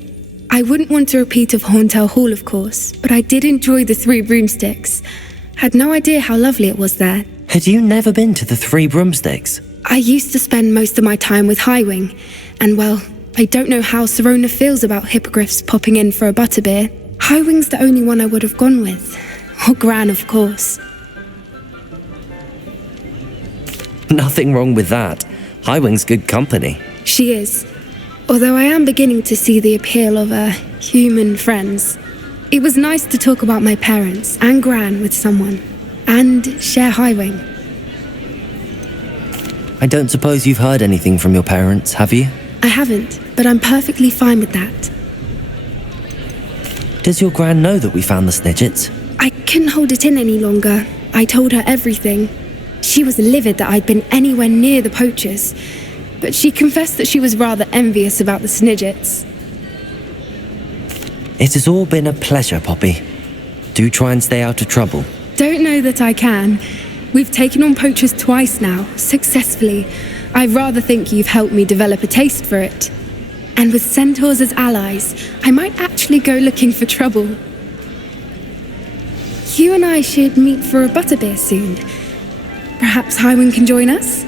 I wouldn't want a repeat of Hauntel Hall, of course, but I did enjoy the Three Broomsticks. Had no idea how lovely it was there. Had you never been to the Three Broomsticks? I used to spend most of my time with Highwing, and well, I don't know how Serona feels about hippogriffs popping in for a butterbeer. Highwing's the only one I would have gone with. Or Gran, of course. Nothing wrong with that. Highwing's good company. She is. Although I am beginning to see the appeal of human friends. It was nice to talk about my parents and Gran with someone. And share Highwing. I don't suppose you've heard anything from your parents, have you? I haven't, but I'm perfectly fine with that. Does your Gran know that we found the Snidgets? I couldn't hold it in any longer. I told her everything. She was livid that I'd been anywhere near the poachers, but she confessed that she was rather envious about the Snidgets. It has all been a pleasure, Poppy. Do try and stay out of trouble. Don't know that I can. We've taken on poachers twice now, successfully. I rather think you've helped me develop a taste for it. And with centaurs as allies, I might actually go looking for trouble. You and I should meet for a butterbeer soon. Perhaps Highwing can join us?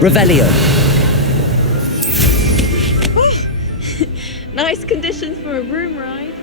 Revelio. Nice conditions for a room ride.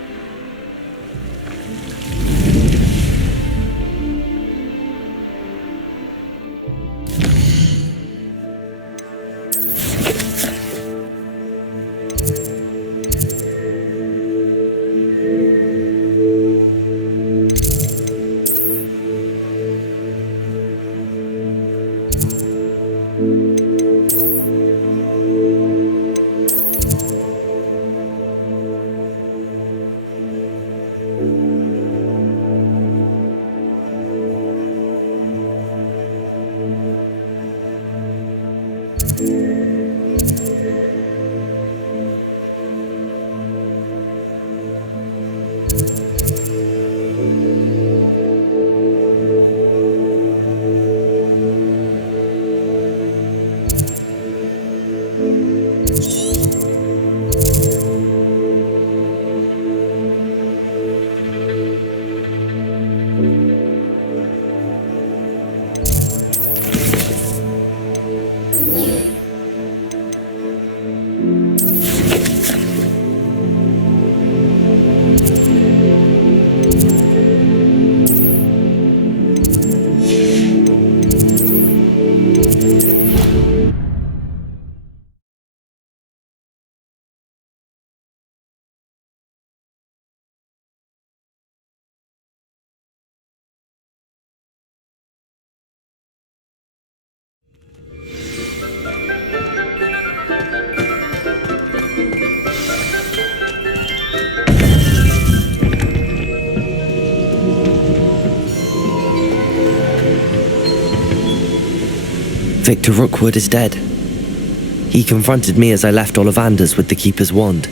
Victor Rookwood is dead. He confronted me as I left Ollivanders with the Keeper's wand.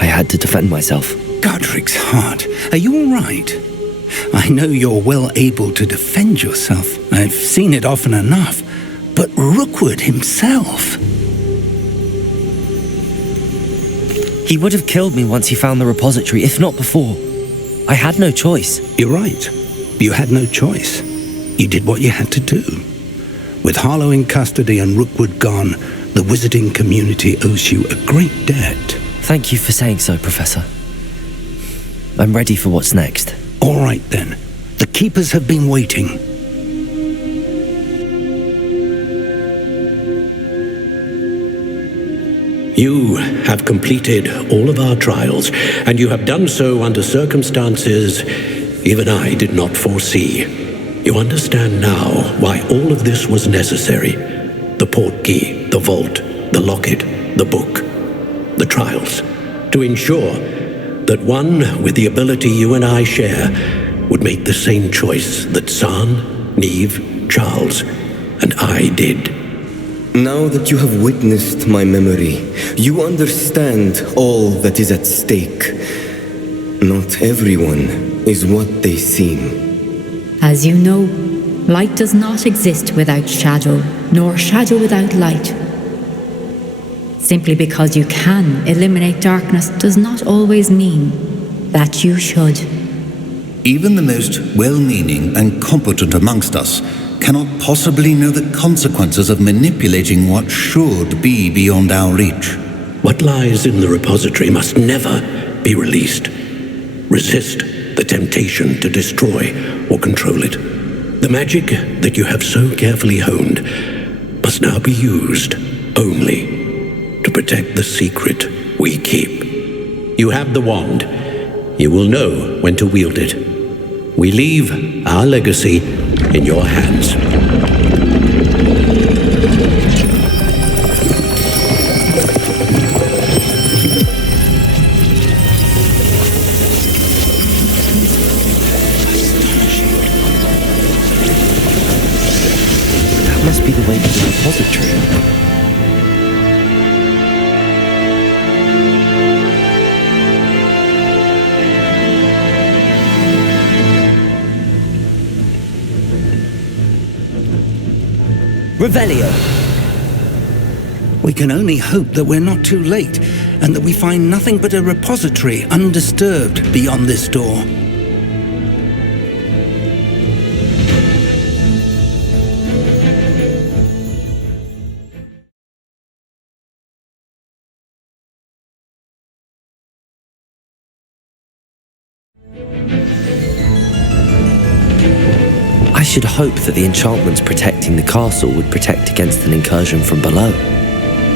I had to defend myself. Godric's heart, are you all right? I know you're well able to defend yourself. I've seen it often enough. But Rookwood himself... He would have killed me once he found the repository, if not before. I had no choice. You're right. You had no choice. You did what you had to do. With Harlow in custody and Rookwood gone, the wizarding community owes you a great debt. Thank you for saying so, Professor. I'm ready for what's next. All right, then. The Keepers have been waiting. You have completed all of our trials, and you have done so under circumstances even I did not foresee. You understand now why all of this was necessary. The portkey, the vault, the locket, the book, the trials. To ensure that one with the ability you and I share would make the same choice that San, Neve, Charles, and I did. Now that you have witnessed my memory, you understand all that is at stake. Not everyone is what they seem. As you know, light does not exist without shadow, nor shadow without light. Simply because you can eliminate darkness does not always mean that you should. Even the most well-meaning and competent amongst us cannot possibly know the consequences of manipulating what should be beyond our reach. What lies in the repository must never be released. Resist the temptation to destroy or control it. The magic that you have so carefully honed must now be used only to protect the secret we keep. You have the wand. You will know when to wield it. We leave our legacy in your hands. That must be the way to the repository. Revelio. We can only hope that we're not too late, and that we find nothing but a repository undisturbed beyond this door. I should hope that the enchantments protecting the castle would protect against an incursion from below.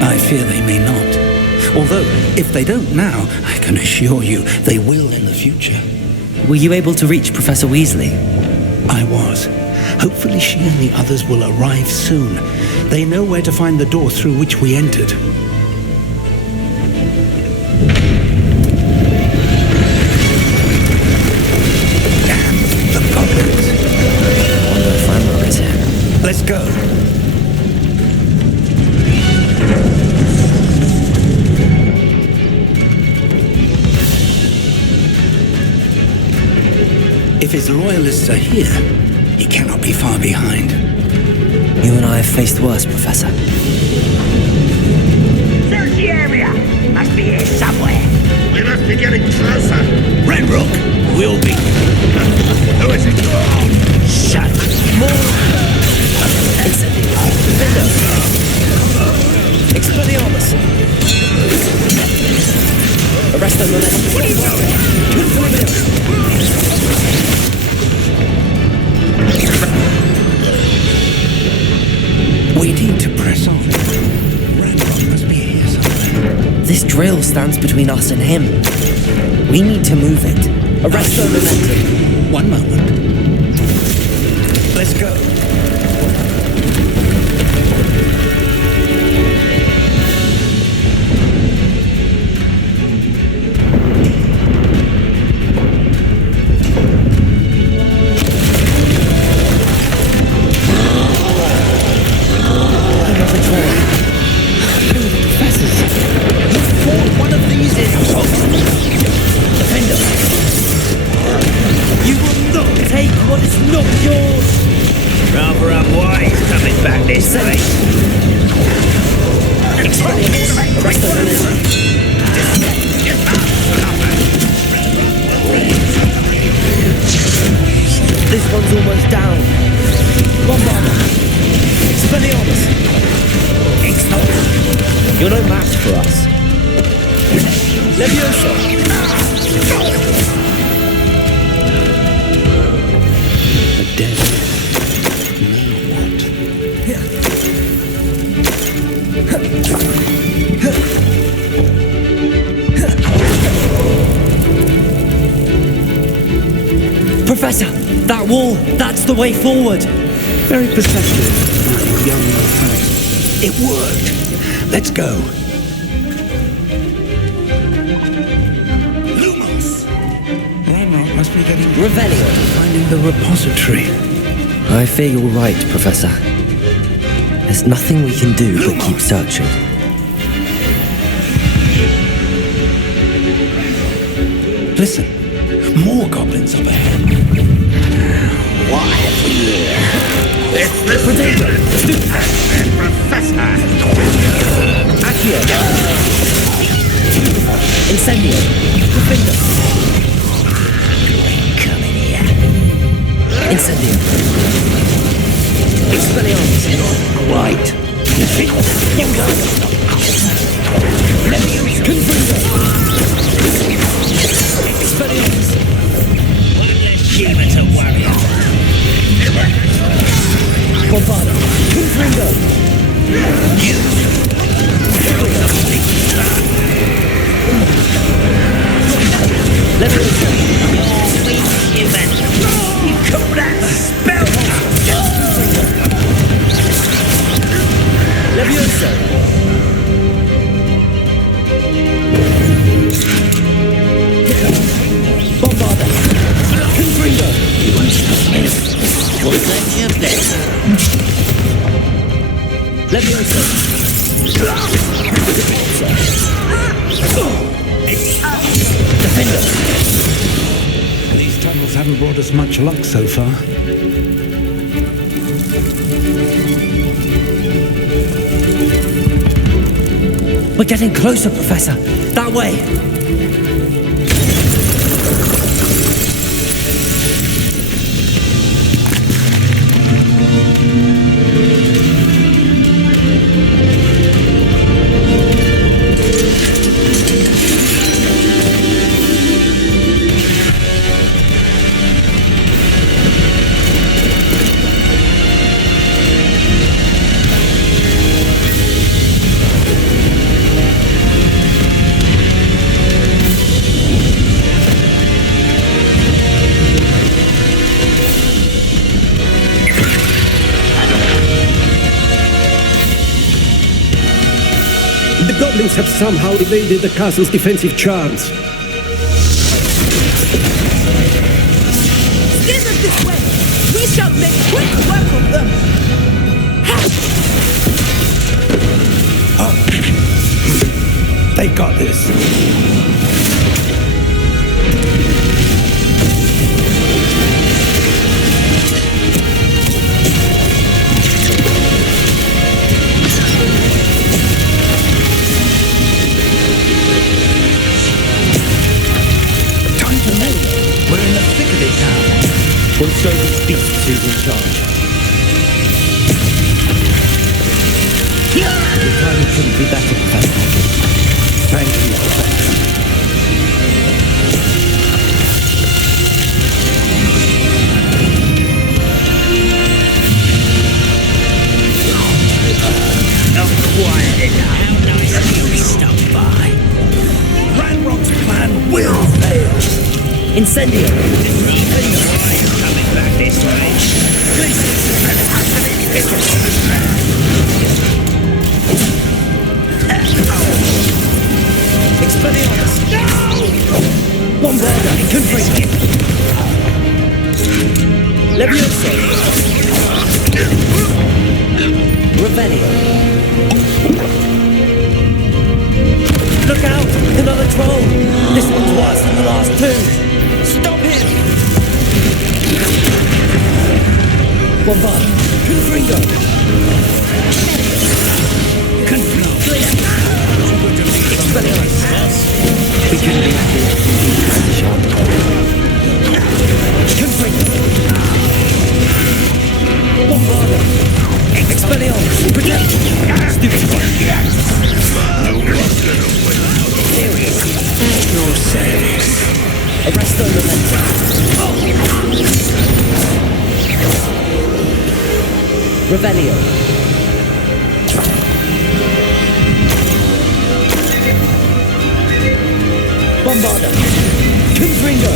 I fear they may not. Although, if they don't now, I can assure you they will in the future. Were you able to reach Professor Weasley? I was. Hopefully she and the others will arrive soon. They know where to find the door through which we entered. Let's go. If his loyalists are here, he cannot be far behind. You and I have faced worse, Professor. Search the area! Must be here somewhere. We must be getting closer. Renrook, will be. Who is it? Shut more! Expelliarmus! Arrest them, We need to press on. Ranrock must be here somewhere. This drill stands between us and him. We need to move it. Arrest the momentum. One moment. Let's go. This one's almost down. One more. Expelliarmus. You're no match for us. Levioso. The dead. Now what? Professor, that wall, that's the way forward. Very perceptive, my young friend. It worked. Let's go. Lumos! Ranrock must be getting... Revelio. Finding the repository. I fear you're right, Professor. There's nothing we can do but keep searching. Listen, more goblins up ahead. What have we here? It's the student, Professor. Accio. Incendio. Defender. Come in here. Incendio. Expelliarmus. Right. Confringo. Expelliarmus. One less human to worry about. Bombada. Confringo. Leviosa. Human. You call that spell? Leviosa. Bombada. Confringo. Plenty of this. Leviosa. Defender. These tunnels haven't brought us much luck so far. We're getting closer, Professor. That way. The goblins have somehow evaded the castle's defensive charms. Steer them this way! We shall make quick work of them! They got this. We'll show these beasts who's in charge. The timing couldn't be better, Professor. Thank you, Professor. Not quiet enough. How nice of you to stop by. Ranrock's plan will fail. Incendio. Coming back this way. Expelliarmus. Bombarda. Confringo. Leviosa. Revelio. Look out! Another troll! This one's worse than the last two! Stop him! Bombard! Confringo! Expelliarmus! We can be here. Confringo! Bombard! Expelliarmus! Stupid one! Yourselves. Arresto momentum. Revelio. Bombarda. Confringo.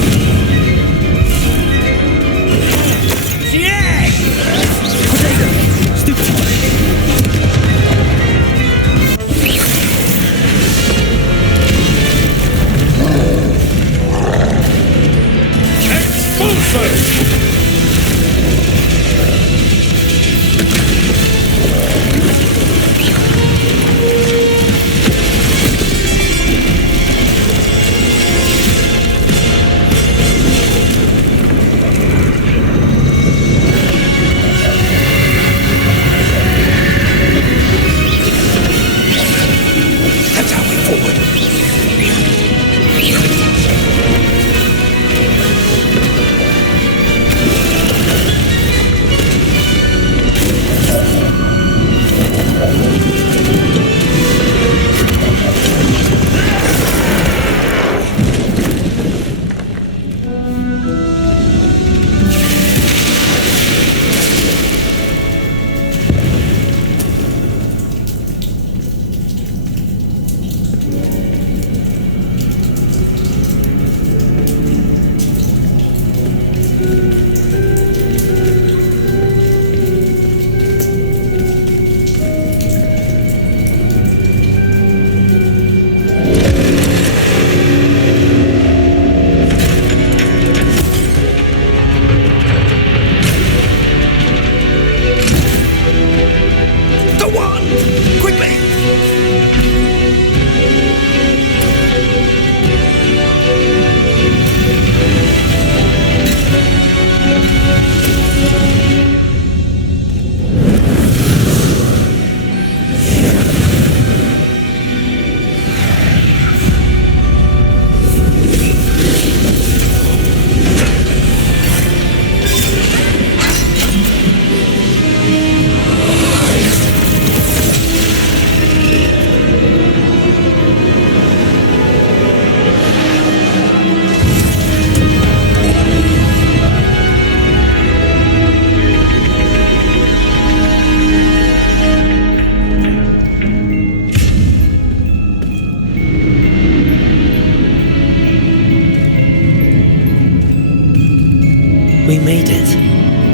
We made it.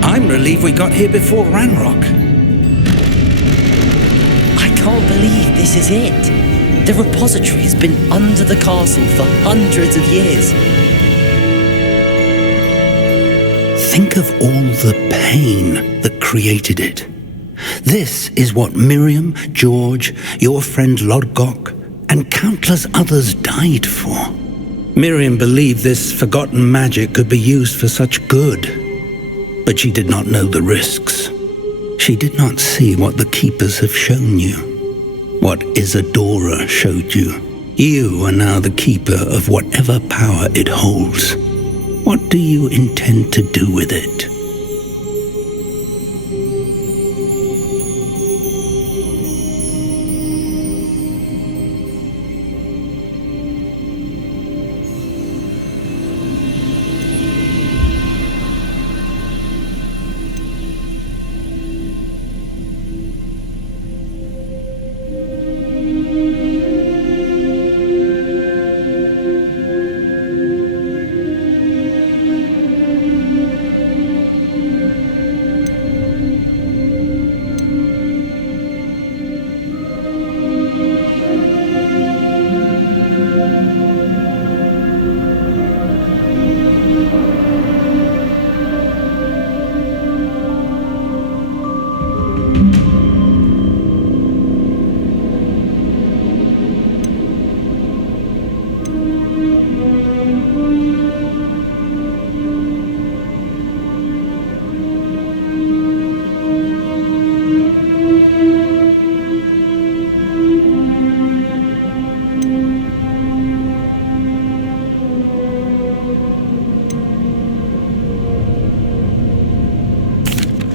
I'm relieved we got here before Ranrock. I can't believe this is it. The repository has been under the castle for hundreds of years. Think of all the pain that created it. This is what Miriam, George, your friend Lodgok, and countless others died for. Miriam believed this forgotten magic could be used for such good, but she did not know the risks. She did not see what the Keepers have shown you, what Isadora showed you. You are now the Keeper of whatever power it holds. What do you intend to do with it?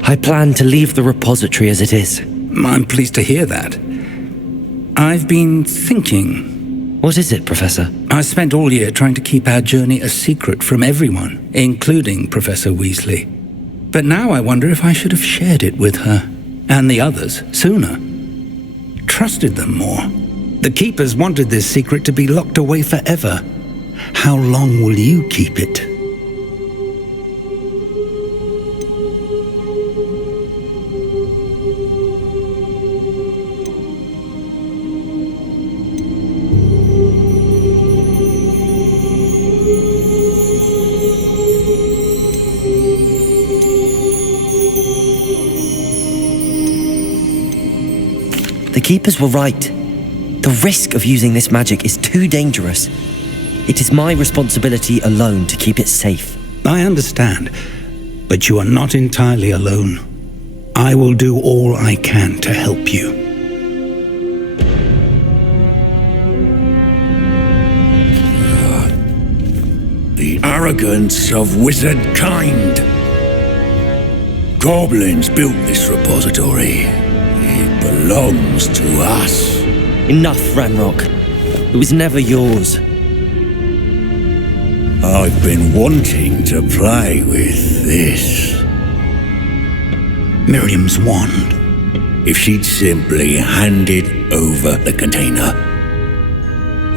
I plan to leave the repository as it is. I'm pleased to hear that. I've been thinking. What is it, Professor? I spent all year trying to keep our journey a secret from everyone, including Professor Weasley. But now I wonder if I should have shared it with her, and the others, sooner. Trusted them more. The Keepers wanted this secret to be locked away forever. How long will you keep it? keepers were right. The risk of using this magic is too dangerous. It is my responsibility alone to keep it safe. I understand, but you are not entirely alone. I will do all I can to help you. The arrogance of wizard kind. Goblins built this repository. It belongs to us. Enough, Ranrock. It was never yours. I've been wanting to play with this. Miriam's wand. If she'd simply handed over the container,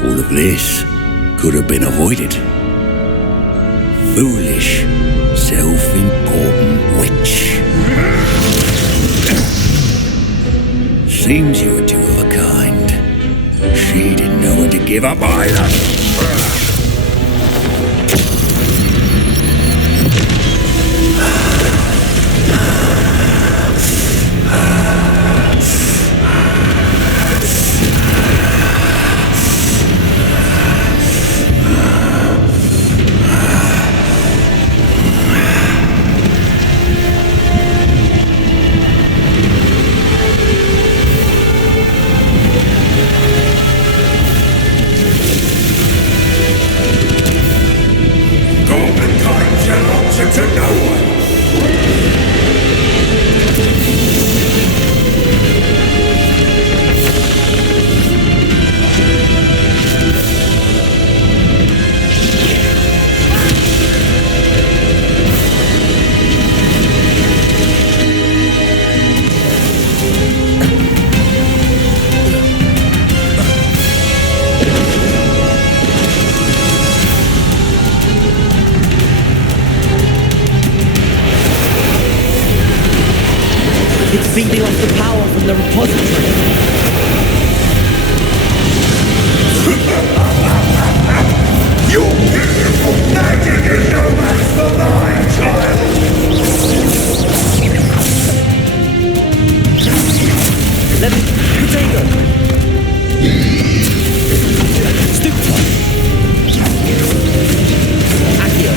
all of this could have been avoided. Foolish, self-important witch. Seems you were two of a kind. She didn't know when to give up either. Feeding off the power from the repository. Your beautiful magic is no match for mine, child! Let me... Potato! Stupid one! Accio!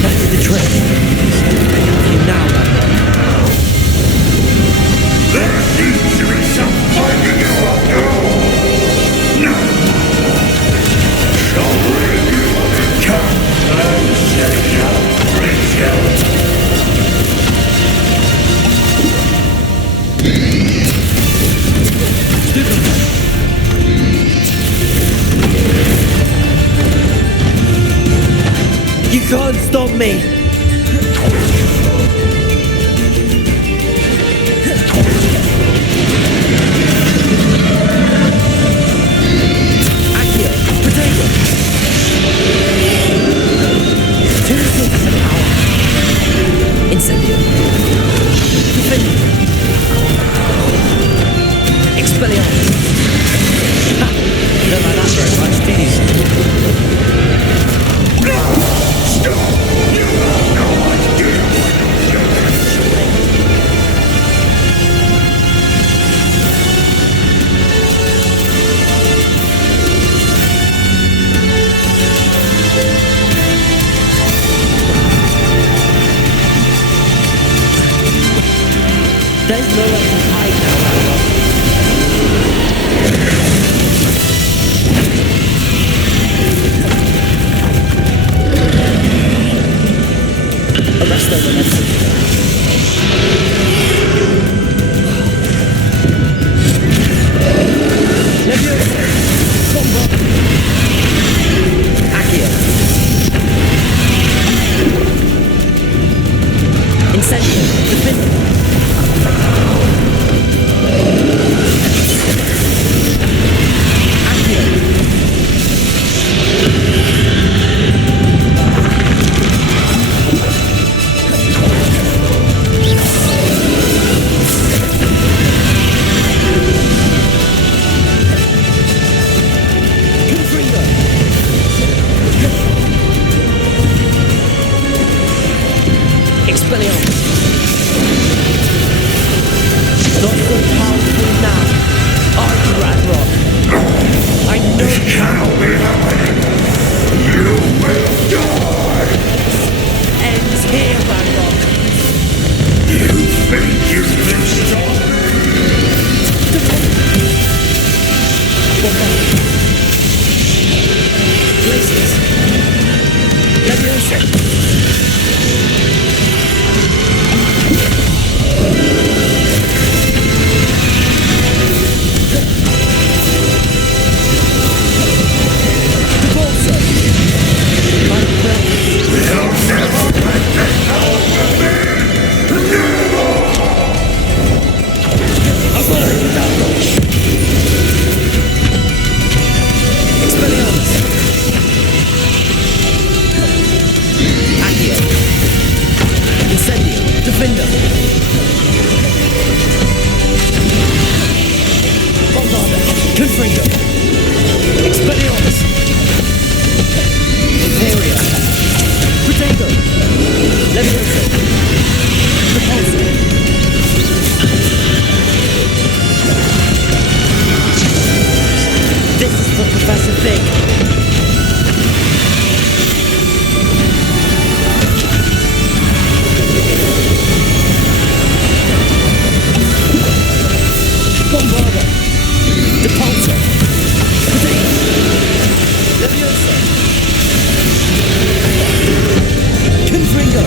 That did the trick. Now, there seems to be some finding you after all. No. Shall bring you up and come and say how Rachel. You can't stop me! Incendio. Expelliarmus. Ha! You don't like that very much, do you? Stop! You have no idea what you're doing. There's nowhere to hide now, Arrest them and Leviosa! Combat! Accio! Incendio! Defend! Confringo. Expelliarmus. Imperio. Protego. Leviosa. Repulsor. This is what Professor Fig. Bombarda. Depulsor. Leviosa. Confringo.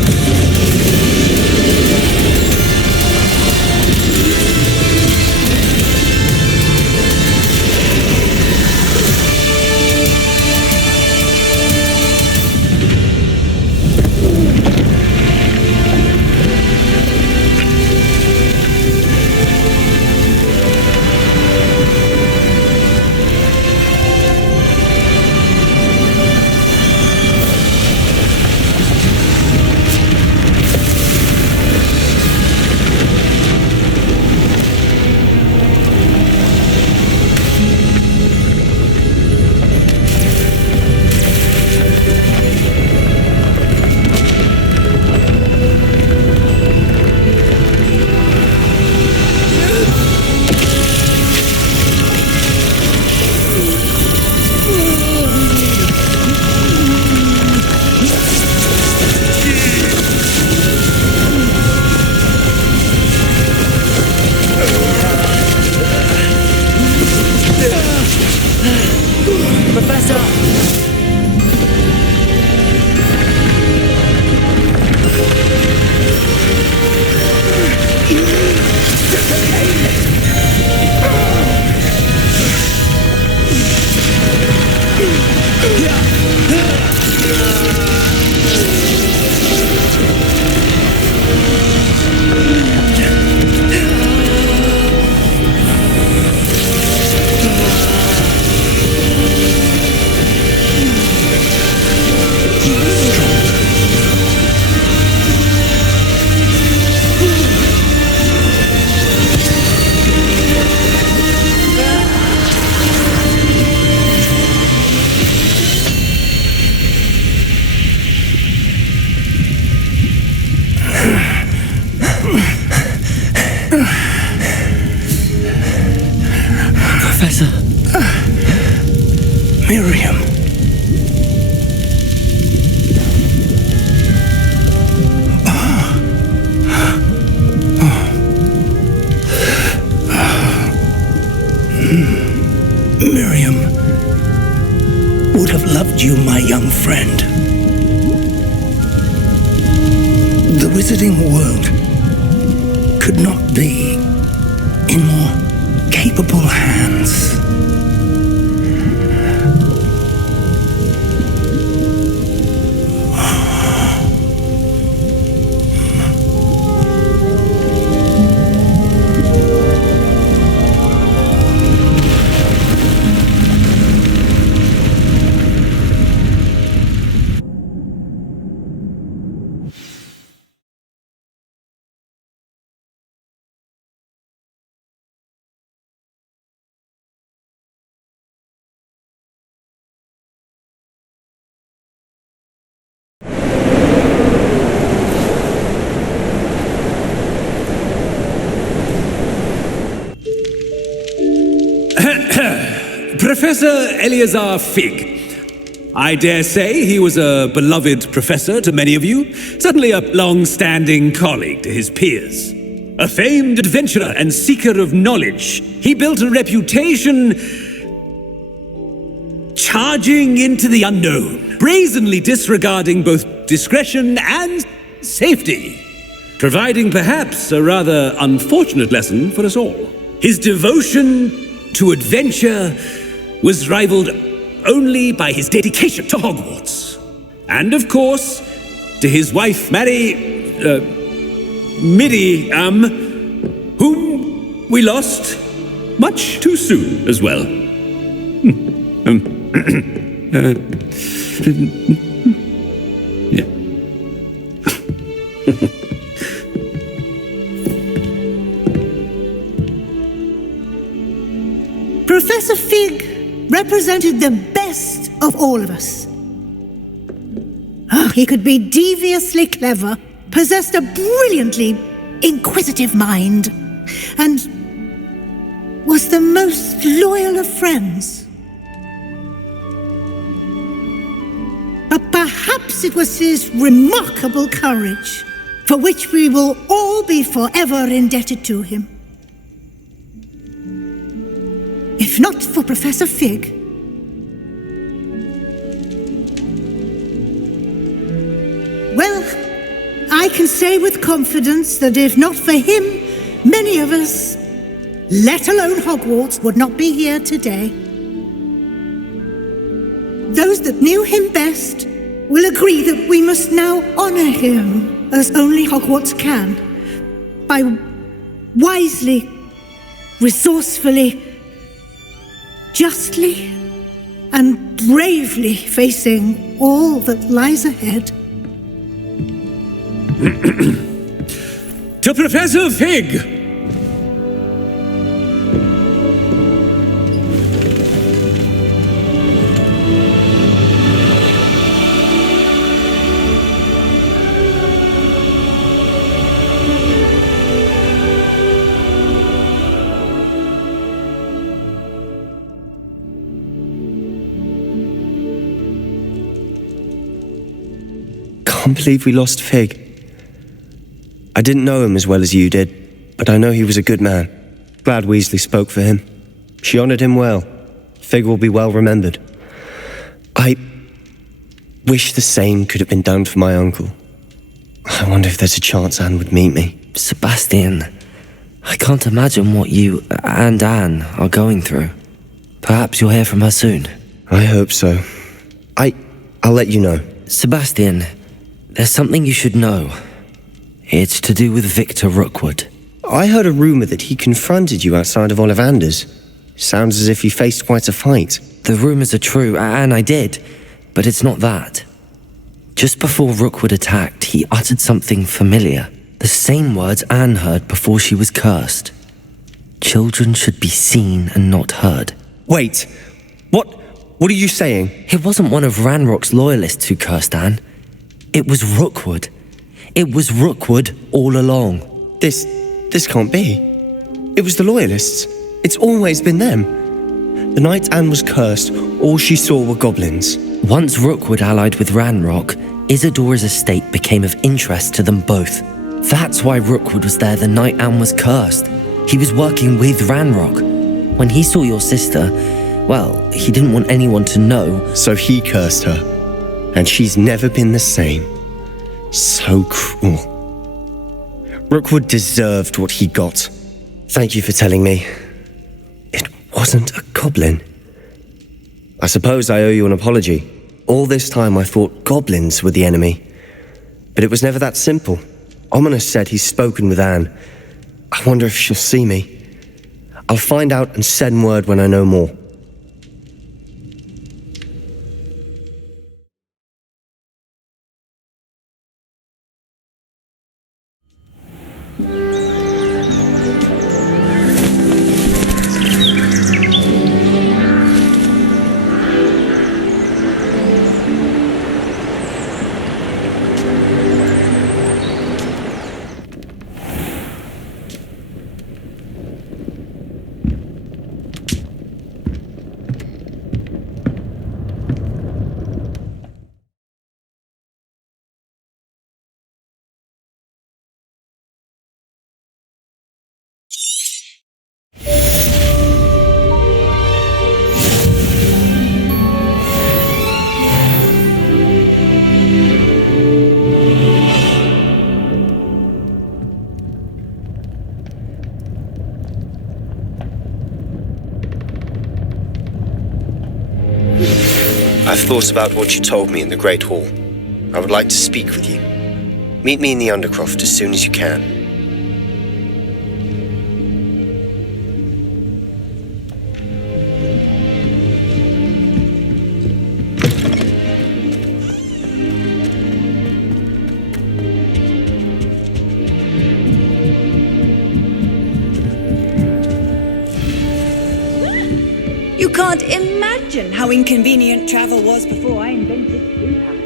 Miriam. Miriam would have loved you, my young friend. The wizarding world could not be in more capable hands. Professor Eleazar Fig. I dare say he was a beloved professor to many of you, certainly a long-standing colleague to his peers. A famed adventurer and seeker of knowledge, he built a reputation charging into the unknown, brazenly disregarding both discretion and safety, providing perhaps a rather unfortunate lesson for us all. His devotion to adventure was rivaled only by his dedication to Hogwarts. And of course, to his wife, Miriam, whom we lost much too soon as well. Yeah. Professor Fig represented the best of all of us. Oh, he could be deviously clever, possessed a brilliantly inquisitive mind, and was the most loyal of friends. But perhaps it was his remarkable courage, for which we will all be forever indebted to him. If not for Professor Fig, well, I can say with confidence that if not for him, many of us, let alone Hogwarts, would not be here today. Those that knew him best will agree that we must now honor him as only Hogwarts can, by wisely, resourcefully, justly, and bravely facing all that lies ahead. To Professor Fig! I can't believe we lost Fig. I didn't know him as well as you did, but I know he was a good man. Glad Weasley spoke for him. She honoured him well. Fig will be well remembered. I wish the same could have been done for my uncle. I wonder if there's a chance Anne would meet me. Sebastian, I can't imagine what you and Anne are going through. Perhaps you'll hear from her soon. I hope so. I'll let you know. Sebastian, there's something you should know. It's to do with Victor Rookwood. I heard a rumour that he confronted you outside of Ollivander's. Sounds as if you faced quite a fight. The rumours are true, and I did, but it's not that. Just before Rookwood attacked, he uttered something familiar. The same words Anne heard before she was cursed. Children should be seen and not heard. Wait, what are you saying? It wasn't one of Ranrock's loyalists who cursed Anne. It was Rookwood. It was Rookwood all along. This can't be. It was the Loyalists. It's always been them. The night Anne was cursed, all she saw were goblins. Once Rookwood allied with Ranrock, Isadora's estate became of interest to them both. That's why Rookwood was there the night Anne was cursed. He was working with Ranrock. When he saw your sister, well, he didn't want anyone to know. So he cursed her. And she's never been the same. So cruel. Rookwood deserved what he got. Thank you for telling me. It wasn't a goblin. I suppose I owe you an apology. All this time I thought goblins were the enemy. But it was never that simple. Ominous said he's spoken with Anne. I wonder if she'll see me. I'll find out and send word when I know more. I've thought about what you told me in the Great Hall. I would like to speak with you. Meet me in the Undercroft as soon as you can. You can't imagine how inconvenient travel was before I invented Bluehammer.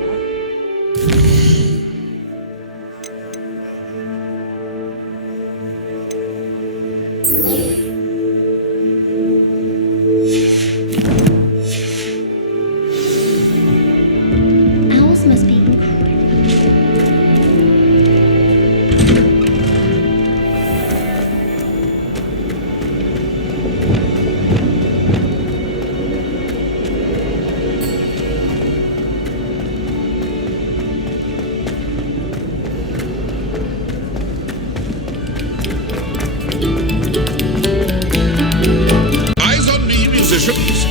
Owls must be. Eyes on me, musicians.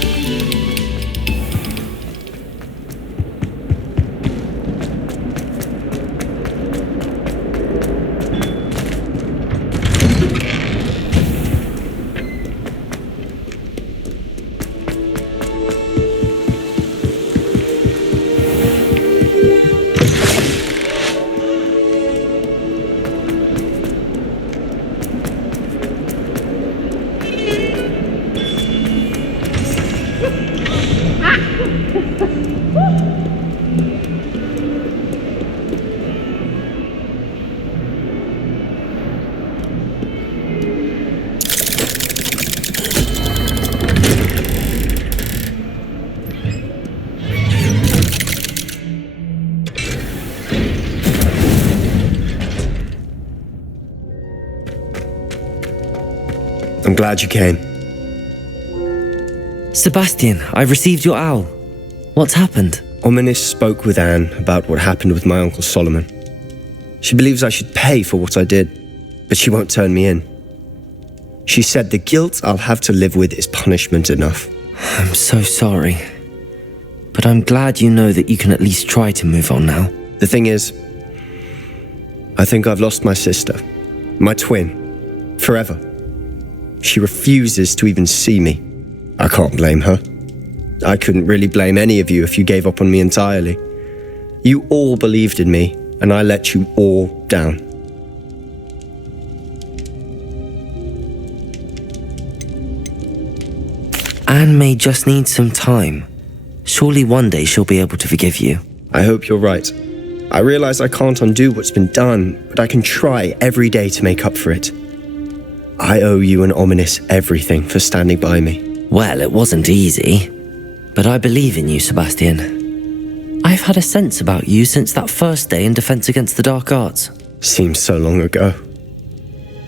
I'm glad you came. Sebastian, I've received your owl. What's happened? Ominis spoke with Anne about what happened with my Uncle Solomon. She believes I should pay for what I did, but she won't turn me in. She said the guilt I'll have to live with is punishment enough. I'm so sorry. But I'm glad you know that you can at least try to move on now. The thing is, I think I've lost my sister, my twin, forever. She refuses to even see me. I can't blame her. I couldn't really blame any of you if you gave up on me entirely. You all believed in me, and I let you all down. Anne may just need some time. Surely one day she'll be able to forgive you. I hope you're right. I realize I can't undo what's been done, but I can try every day to make up for it. I owe you and Ominis everything for standing by me. Well, it wasn't easy, but I believe in you, Sebastian. I've had a sense about you since that first day in Defense Against the Dark Arts. Seems so long ago.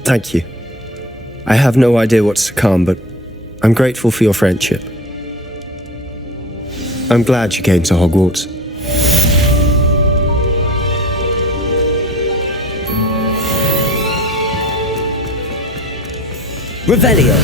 Thank you. I have no idea what's to come, but I'm grateful for your friendship. I'm glad you came to Hogwarts. Revelio!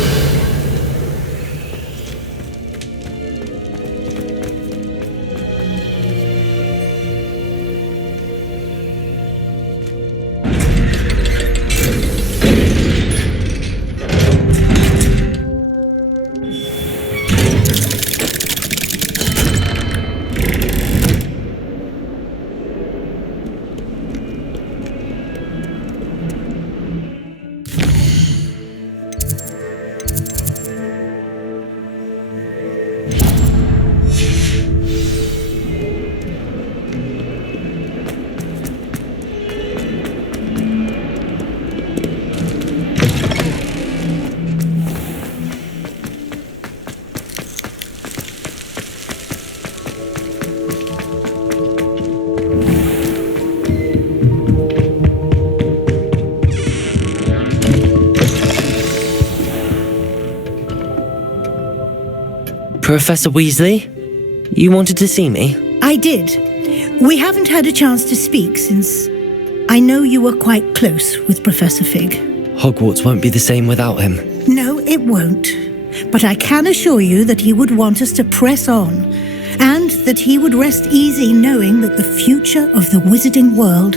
Professor Weasley, you wanted to see me? I did. We haven't had a chance to speak since I know you were quite close with Professor Fig. Hogwarts won't be the same without him. No, it won't. But I can assure you that he would want us to press on, and that he would rest easy knowing that the future of the wizarding world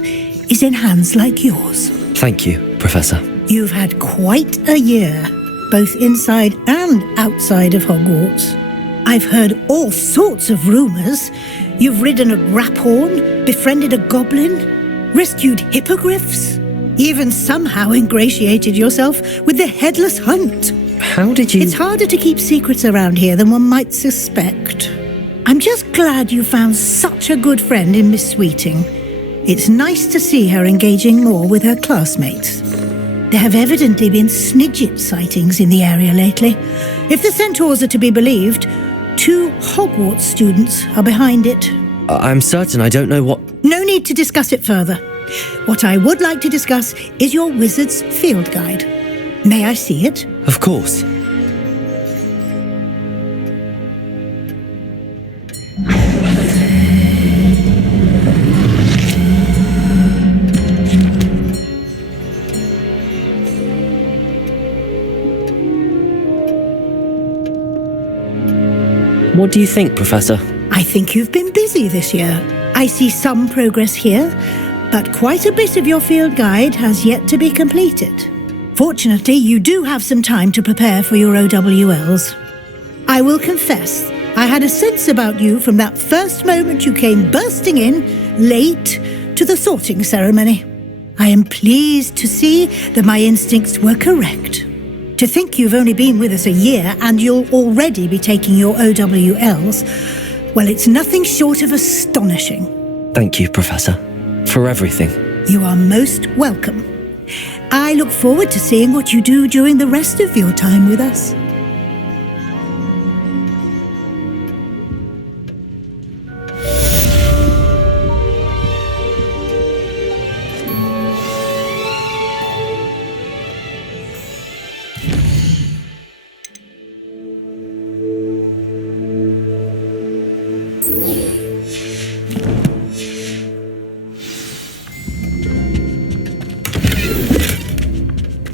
is in hands like yours. Thank you, Professor. You've had quite a year, both inside and outside of Hogwarts. I've heard all sorts of rumours. You've ridden a graphorn, befriended a goblin, rescued hippogriffs, even somehow ingratiated yourself with the Headless Hunt. how did you... It's harder to keep secrets around here than one might suspect. I'm just glad you found such a good friend in Miss Sweeting. It's nice to see her engaging more with her classmates. There have evidently been Snidget sightings in the area lately. If the centaurs are to be believed, 2 Hogwarts students are behind it. I'm certain I don't know what... No need to discuss it further. What I would like to discuss is your wizard's field guide. May I see it? Of course. What do you think, Professor? I think you've been busy this year. I see some progress here, but quite a bit of your field guide has yet to be completed. Fortunately, you do have some time to prepare for your OWLs. I will confess, I had a sense about you from that first moment you came bursting in, late, to the sorting ceremony. I am pleased to see that my instincts were correct. To think you've only been with us a year and you'll already be taking your OWLs, well, it's nothing short of astonishing. Thank you, Professor, for everything. You are most welcome. I look forward to seeing what you do during the rest of your time with us.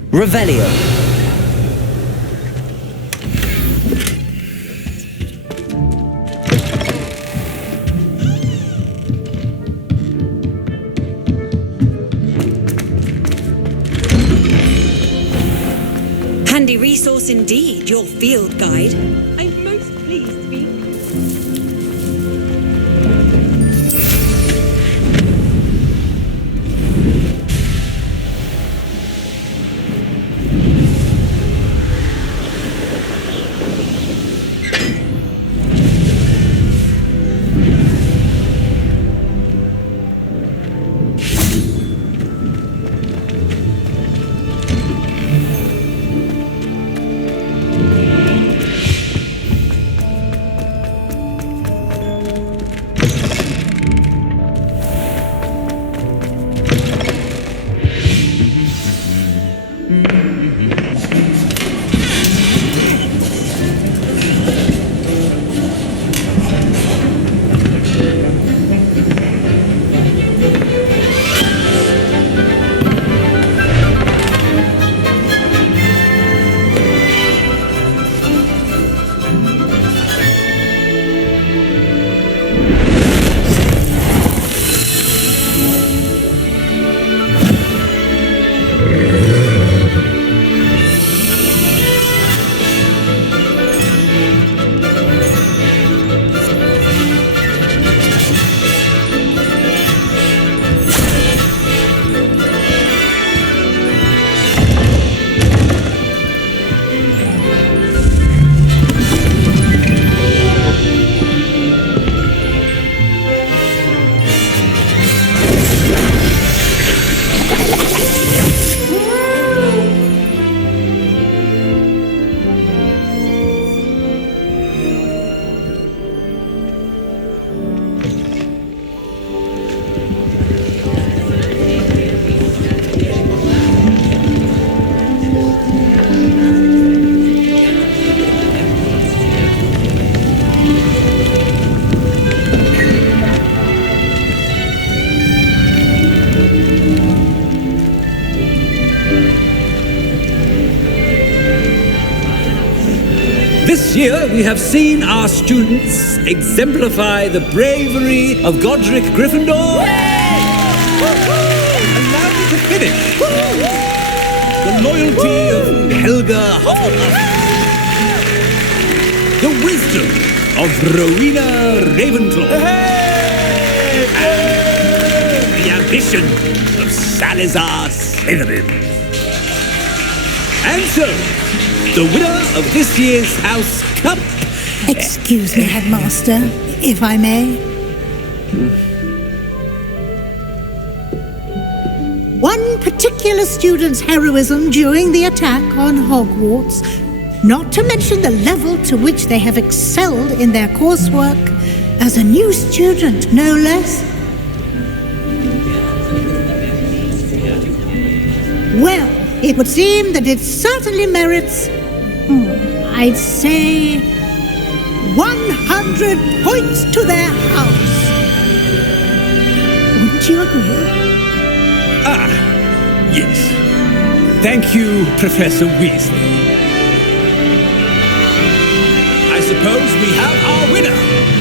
Revelio. Handy resource indeed, your field guide. I'm most pleased to be... This year, we have seen our students exemplify the bravery of Godric Gryffindor. Allow me to finish. The loyalty of Helga Hufflepuff. The wisdom of Rowena Ravenclaw. And the ambition of Salazar Slytherin. And so, the winner of this year's House Cup. Excuse me, Headmaster, if I may. One particular student's heroism during the attack on Hogwarts, not to mention the level to which they have excelled in their coursework, as a new student, no less. Well, it would seem that it certainly merits, I'd say, 100 points to their house. Wouldn't you agree? Ah, yes. Thank you, Professor Weasley. I suppose we have our winner.